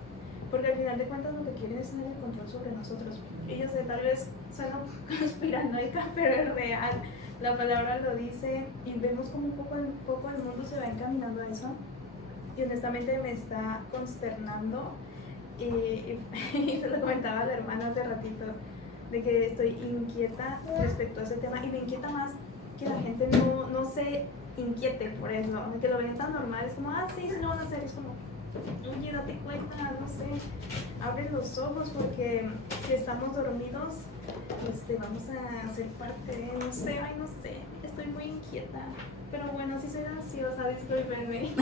Porque al final de cuentas lo que quieren es tener el control sobre nosotros. Ellos tal vez suena conspiranoica, pero es real. La palabra lo dice y vemos como un poco el mundo se va encaminando a eso. Y honestamente me está consternando. Y se lo comentaba a la hermana hace ratito, de que estoy inquieta respecto a ese tema. Y me inquieta más que la gente no se inquiete por eso, de que lo ven tan normal. Es como, sí, se lo van a hacer. Es como, oye, date cuenta, no sé, abre los ojos, porque si estamos dormidos, vamos a ser parte, no sé, estoy muy inquieta. Pero bueno, si soy ansiosa, discúlpenme.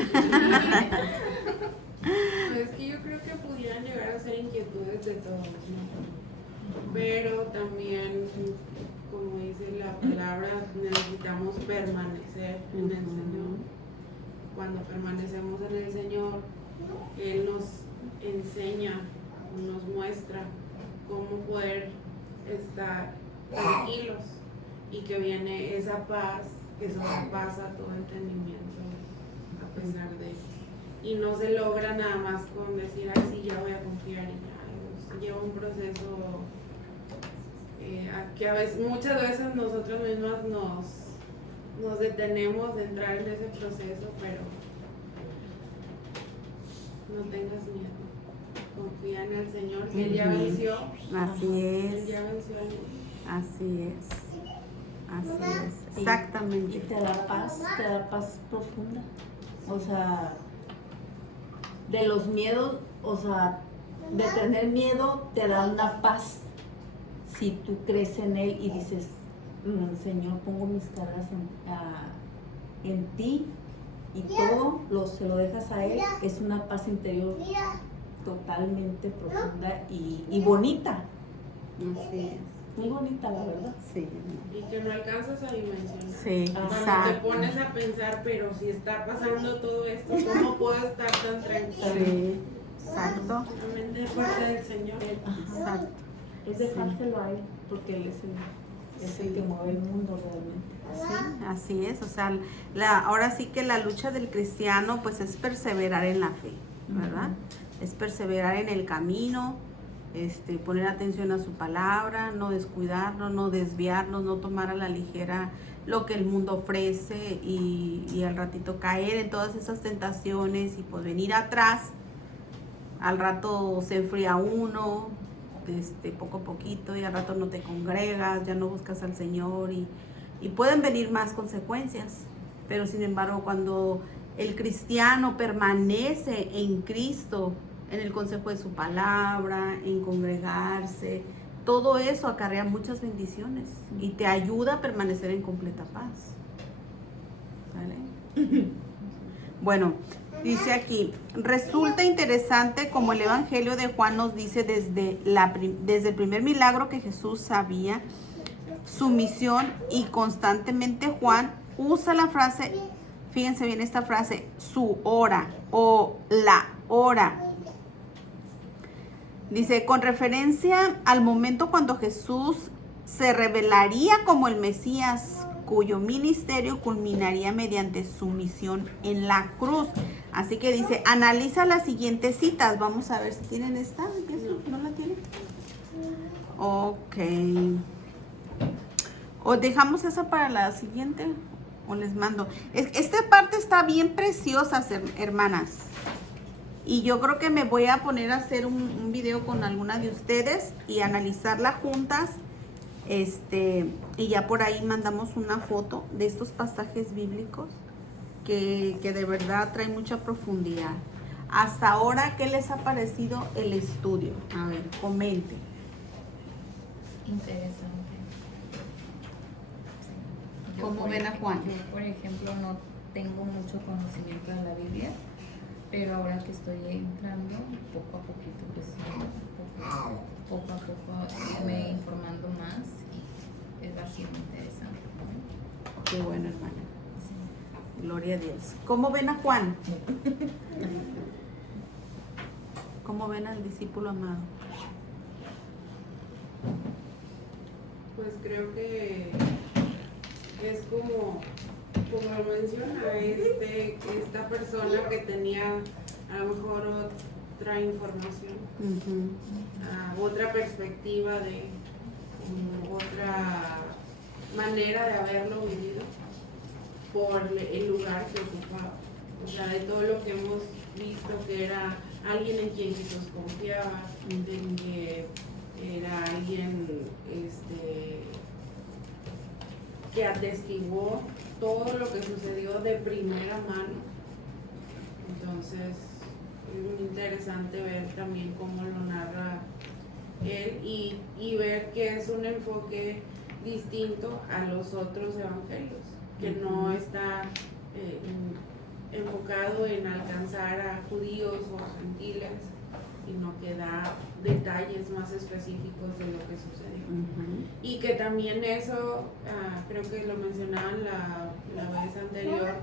Es que yo creo que pudieran llegar a ser inquietudes de todos, ¿no? Pero también, como dice la palabra, necesitamos permanecer en el Señor. Cuando permanecemos en el Señor, Él nos enseña, nos muestra cómo poder estar tranquilos y que viene esa paz que sobrepasa todo entendimiento a pesar de eso. Y no se logra nada más con decir, sí, ya voy a confiar y ya. Lleva un proceso que muchas veces nosotros mismas nos detenemos de entrar en ese proceso, pero no tengas miedo. Confía en el Señor, que Él ya venció. Así es. Él ya venció al mundo. Así es. Así es. Exactamente. Y te da paz profunda. O sea, de los miedos, o sea, de tener miedo te da una paz si tú crees en Él y dices, Señor, pongo mis cargas en ti, y todo se lo dejas a Él. Es una paz interior totalmente profunda y bonita. Así es. Muy bonita, la verdad. Sí. Y que no alcanzas a dimensionar. Sí, Cuando exacto. te pones a pensar, pero si está pasando todo esto, ¿cómo puedo estar tan tranquila? Sí, exacto. Solamente es parte del Señor. Exacto. Es dejárselo a Él, porque Él es el que mueve el mundo realmente. Sí, así es. O sea, ahora sí que la lucha del cristiano pues es perseverar en la fe, ¿verdad? Es perseverar en el camino, poner atención a su palabra, no descuidarnos, no desviarnos, no tomar a la ligera lo que el mundo ofrece y al ratito caer en todas esas tentaciones y pues venir atrás. Al rato se enfría uno, poco a poquito, y al rato no te congregas, ya no buscas al Señor y pueden venir más consecuencias. Pero sin embargo, cuando el cristiano permanece en Cristo, en el consejo de su palabra, en congregarse, todo eso acarrea muchas bendiciones y te ayuda a permanecer en completa paz. ¿Vale? Bueno, dice aquí, resulta interesante como el Evangelio de Juan nos dice desde el primer milagro que Jesús sabía su misión, y constantemente Juan usa la frase, fíjense bien esta frase, su hora o la hora. Dice, con referencia al momento cuando Jesús se revelaría como el Mesías, cuyo ministerio culminaría mediante su misión en la cruz. Así que dice, analiza las siguientes citas. Vamos a ver si tienen esta. ¿No la tienen? Ok. ¿O dejamos esa para la siguiente? ¿O les mando? Esta parte está bien preciosa, hermanas. Y yo creo que me voy a poner a hacer un video con alguna de ustedes y analizarla juntas. Y ya por ahí mandamos una foto de estos pasajes bíblicos que de verdad traen mucha profundidad. Hasta ahora, ¿qué les ha parecido el estudio? A ver, comenten. Interesante. Sí. ¿Cómo ven a Juan? Yo, por ejemplo, no tengo mucho conocimiento de la Biblia, pero ahora que estoy entrando, poco a poquito, pues poco a poco irme informando más y es bastante interesante. Qué bueno, hermana. Sí. Gloria a Dios. ¿Cómo ven a Juan? ¿Cómo ven al discípulo amado? Pues creo que es como lo menciona, esta persona que tenía a lo mejor otra información, otra perspectiva de otra manera de haberlo vivido por el lugar que ocupaba. O sea, de todo lo que hemos visto, que era alguien en quien Jesús confiaba, de que era alguien que atestiguó todo lo que sucedió de primera mano. Entonces es muy interesante ver también cómo lo narra él y ver que es un enfoque distinto a los otros evangelios, que no está enfocado en alcanzar a judíos o a gentiles, sino que da detalles más específicos de lo que sucedió. Y que también eso, creo que lo mencionaban la vez anterior,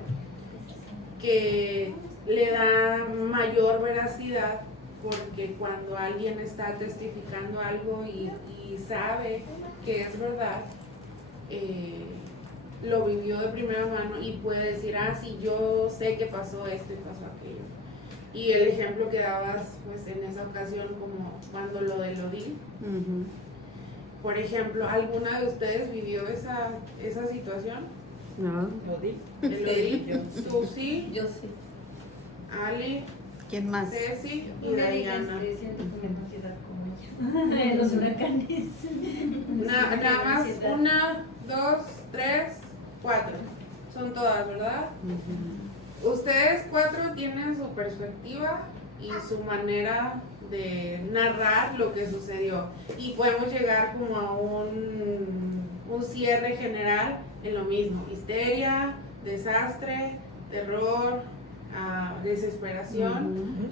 que le da mayor veracidad, porque cuando alguien está testificando algo y sabe que es verdad, lo vivió de primera mano y puede decir, sí, yo sé que pasó esto y pasó aquello. Y el ejemplo que dabas, pues en esa ocasión, como cuando lo del Odil. Por ejemplo, ¿alguna de ustedes vivió esa situación? No. ¿El Odil? ¿Tú sí? Yo sí. ¿Ali? ¿Quién más? Ceci y Dayana. Los huracanes. Nada más 1, 2, 3, 4. Son todas, ¿verdad? Ustedes 4 tienen su perspectiva y su manera de narrar lo que sucedió. Y podemos llegar como a un cierre general en lo mismo. Histeria, desastre, terror, desesperación.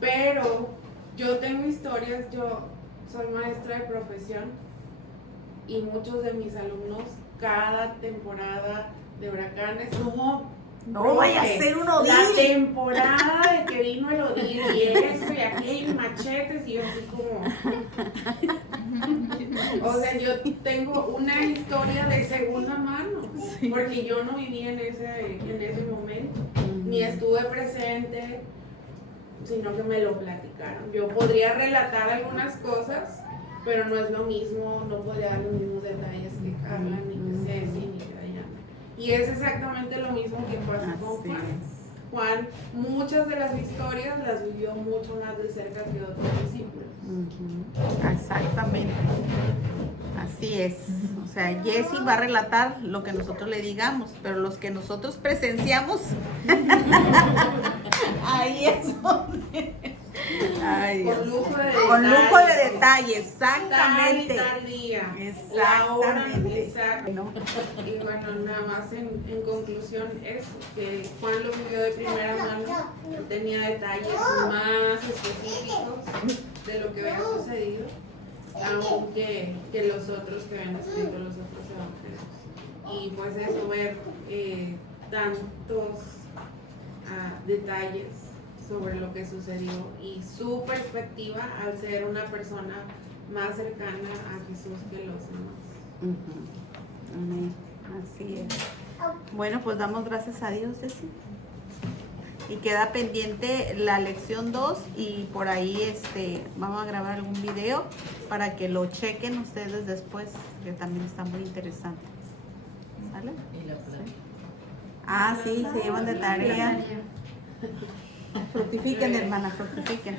Pero yo tengo historias, yo soy maestra de profesión y muchos de mis alumnos cada temporada de huracanes, no vaya a ser un Odil. La temporada de que vino el Odil y eso y aquellos machetes y yo así como... O sea, yo tengo una historia de segunda mano, porque yo no viví en ese momento, ni estuve presente, sino que me lo platicaron. Yo podría relatar algunas cosas, pero no es lo mismo, no podría dar los mismos detalles que Carla, ni que Ceci, ni que Dayana. Y es exactamente lo mismo que pasa con Juan. Juan, muchas de las historias las vivió mucho más de cerca que otros discípulos. Exactamente. Así es. O sea, Jessie va a relatar lo que nosotros le digamos, pero los que nosotros presenciamos, ahí es donde... Ay, con lujo de detalles. Con lujo de detalle, exactamente. Tal día, exactamente. La hora, exacto. Y bueno, nada más en conclusión es que Juan lo vivió de primera mano, tenía detalles más específicos de lo que había sucedido, aunque que los otros que habían escrito los otros evangelios. Y pues eso, ver tantos detalles sobre lo que sucedió y su perspectiva al ser una persona más cercana a Jesús que los demás. Ujú. Amén. Así es. Bueno, pues damos gracias a Dios, Ceci. Y queda pendiente la lección 2 y por ahí vamos a grabar algún video para que lo chequen ustedes después, que también está muy interesante. ¿Sale? Y la plata. Ah, sí, se llevan de tarea. Fructifiquen, hermana, fructifiquen.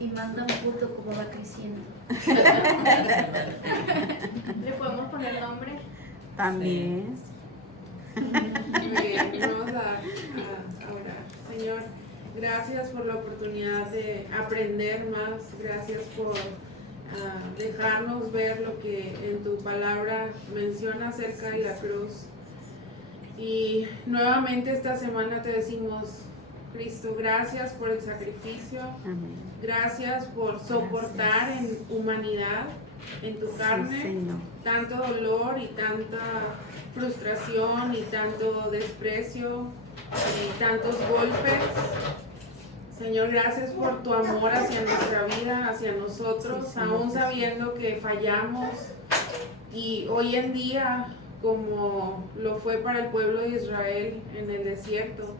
Y manda un foto como va creciendo. ¿Le podemos poner nombre? También. Muy bien, vamos a orar. Señor, gracias por la oportunidad de aprender más. Gracias por dejarnos ver lo que en tu palabra menciona acerca de la cruz. Y nuevamente esta semana te decimos, Cristo, gracias por el sacrificio. Amén. Gracias por soportar en humanidad, en tu carne, Sí, Señor. tanto dolor y tanta frustración y tanto desprecio y tantos golpes. Señor, gracias por tu amor hacia nuestra vida, hacia nosotros, Sí, Señor aún Jesús. sabiendo que fallamos. Y hoy en día, como lo fue para el pueblo de Israel en el desierto,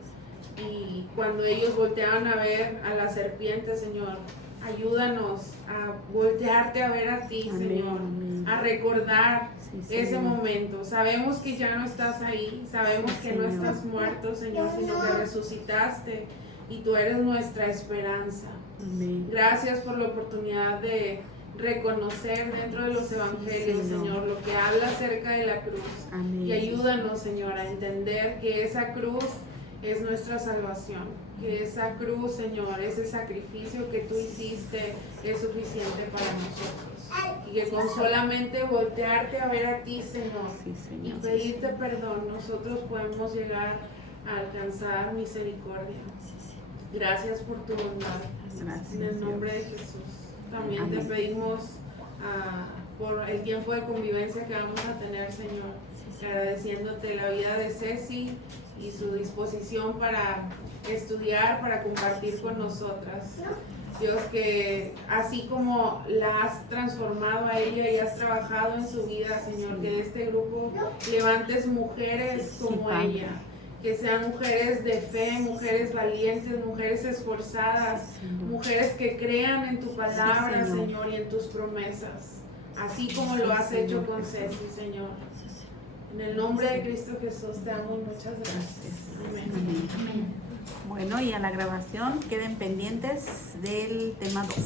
y cuando ellos volteaban a ver a la serpiente, Señor, ayúdanos a voltearte a ver a ti, Amén, Señor, amén. a recordar Sí, ese Señor. momento. Sabemos que ya no estás ahí, sabemos Sí, que no Señor. estás muerto, Señor, sino que resucitaste y tú eres nuestra esperanza. Amén. Gracias por la oportunidad de reconocer dentro de los evangelios, Señor. Señor, lo que habla acerca de la cruz. Amén. Y ayúdanos, Señor, a entender que esa cruz es nuestra salvación, que esa cruz, Señor, ese sacrificio que tú hiciste es suficiente para nosotros. Y que con solamente voltearte a ver a ti, Señor, Sí, y Señor. pedirte perdón, nosotros podemos llegar a alcanzar misericordia. Gracias por tu bondad. Gracias, En el nombre de Dios. Jesús. También Amén. te pedimos por el tiempo de convivencia que vamos a tener, Señor. Agradeciéndote la vida de Ceci y su disposición para estudiar, para compartir con nosotras. Dios, que así como la has transformado a ella y has trabajado en su vida, Señor, que de este grupo levantes mujeres como Padre. ella, que sean mujeres de fe, mujeres valientes, mujeres esforzadas, mujeres que crean en tu palabra, Señor. Señor, y en tus promesas, así como lo Sí, has hecho Señor con Jesús. Ceci, Señor. En el nombre de Cristo Jesús te damos muchas gracias. Amén. Amén. Bueno, y a la grabación queden pendientes del tema 2.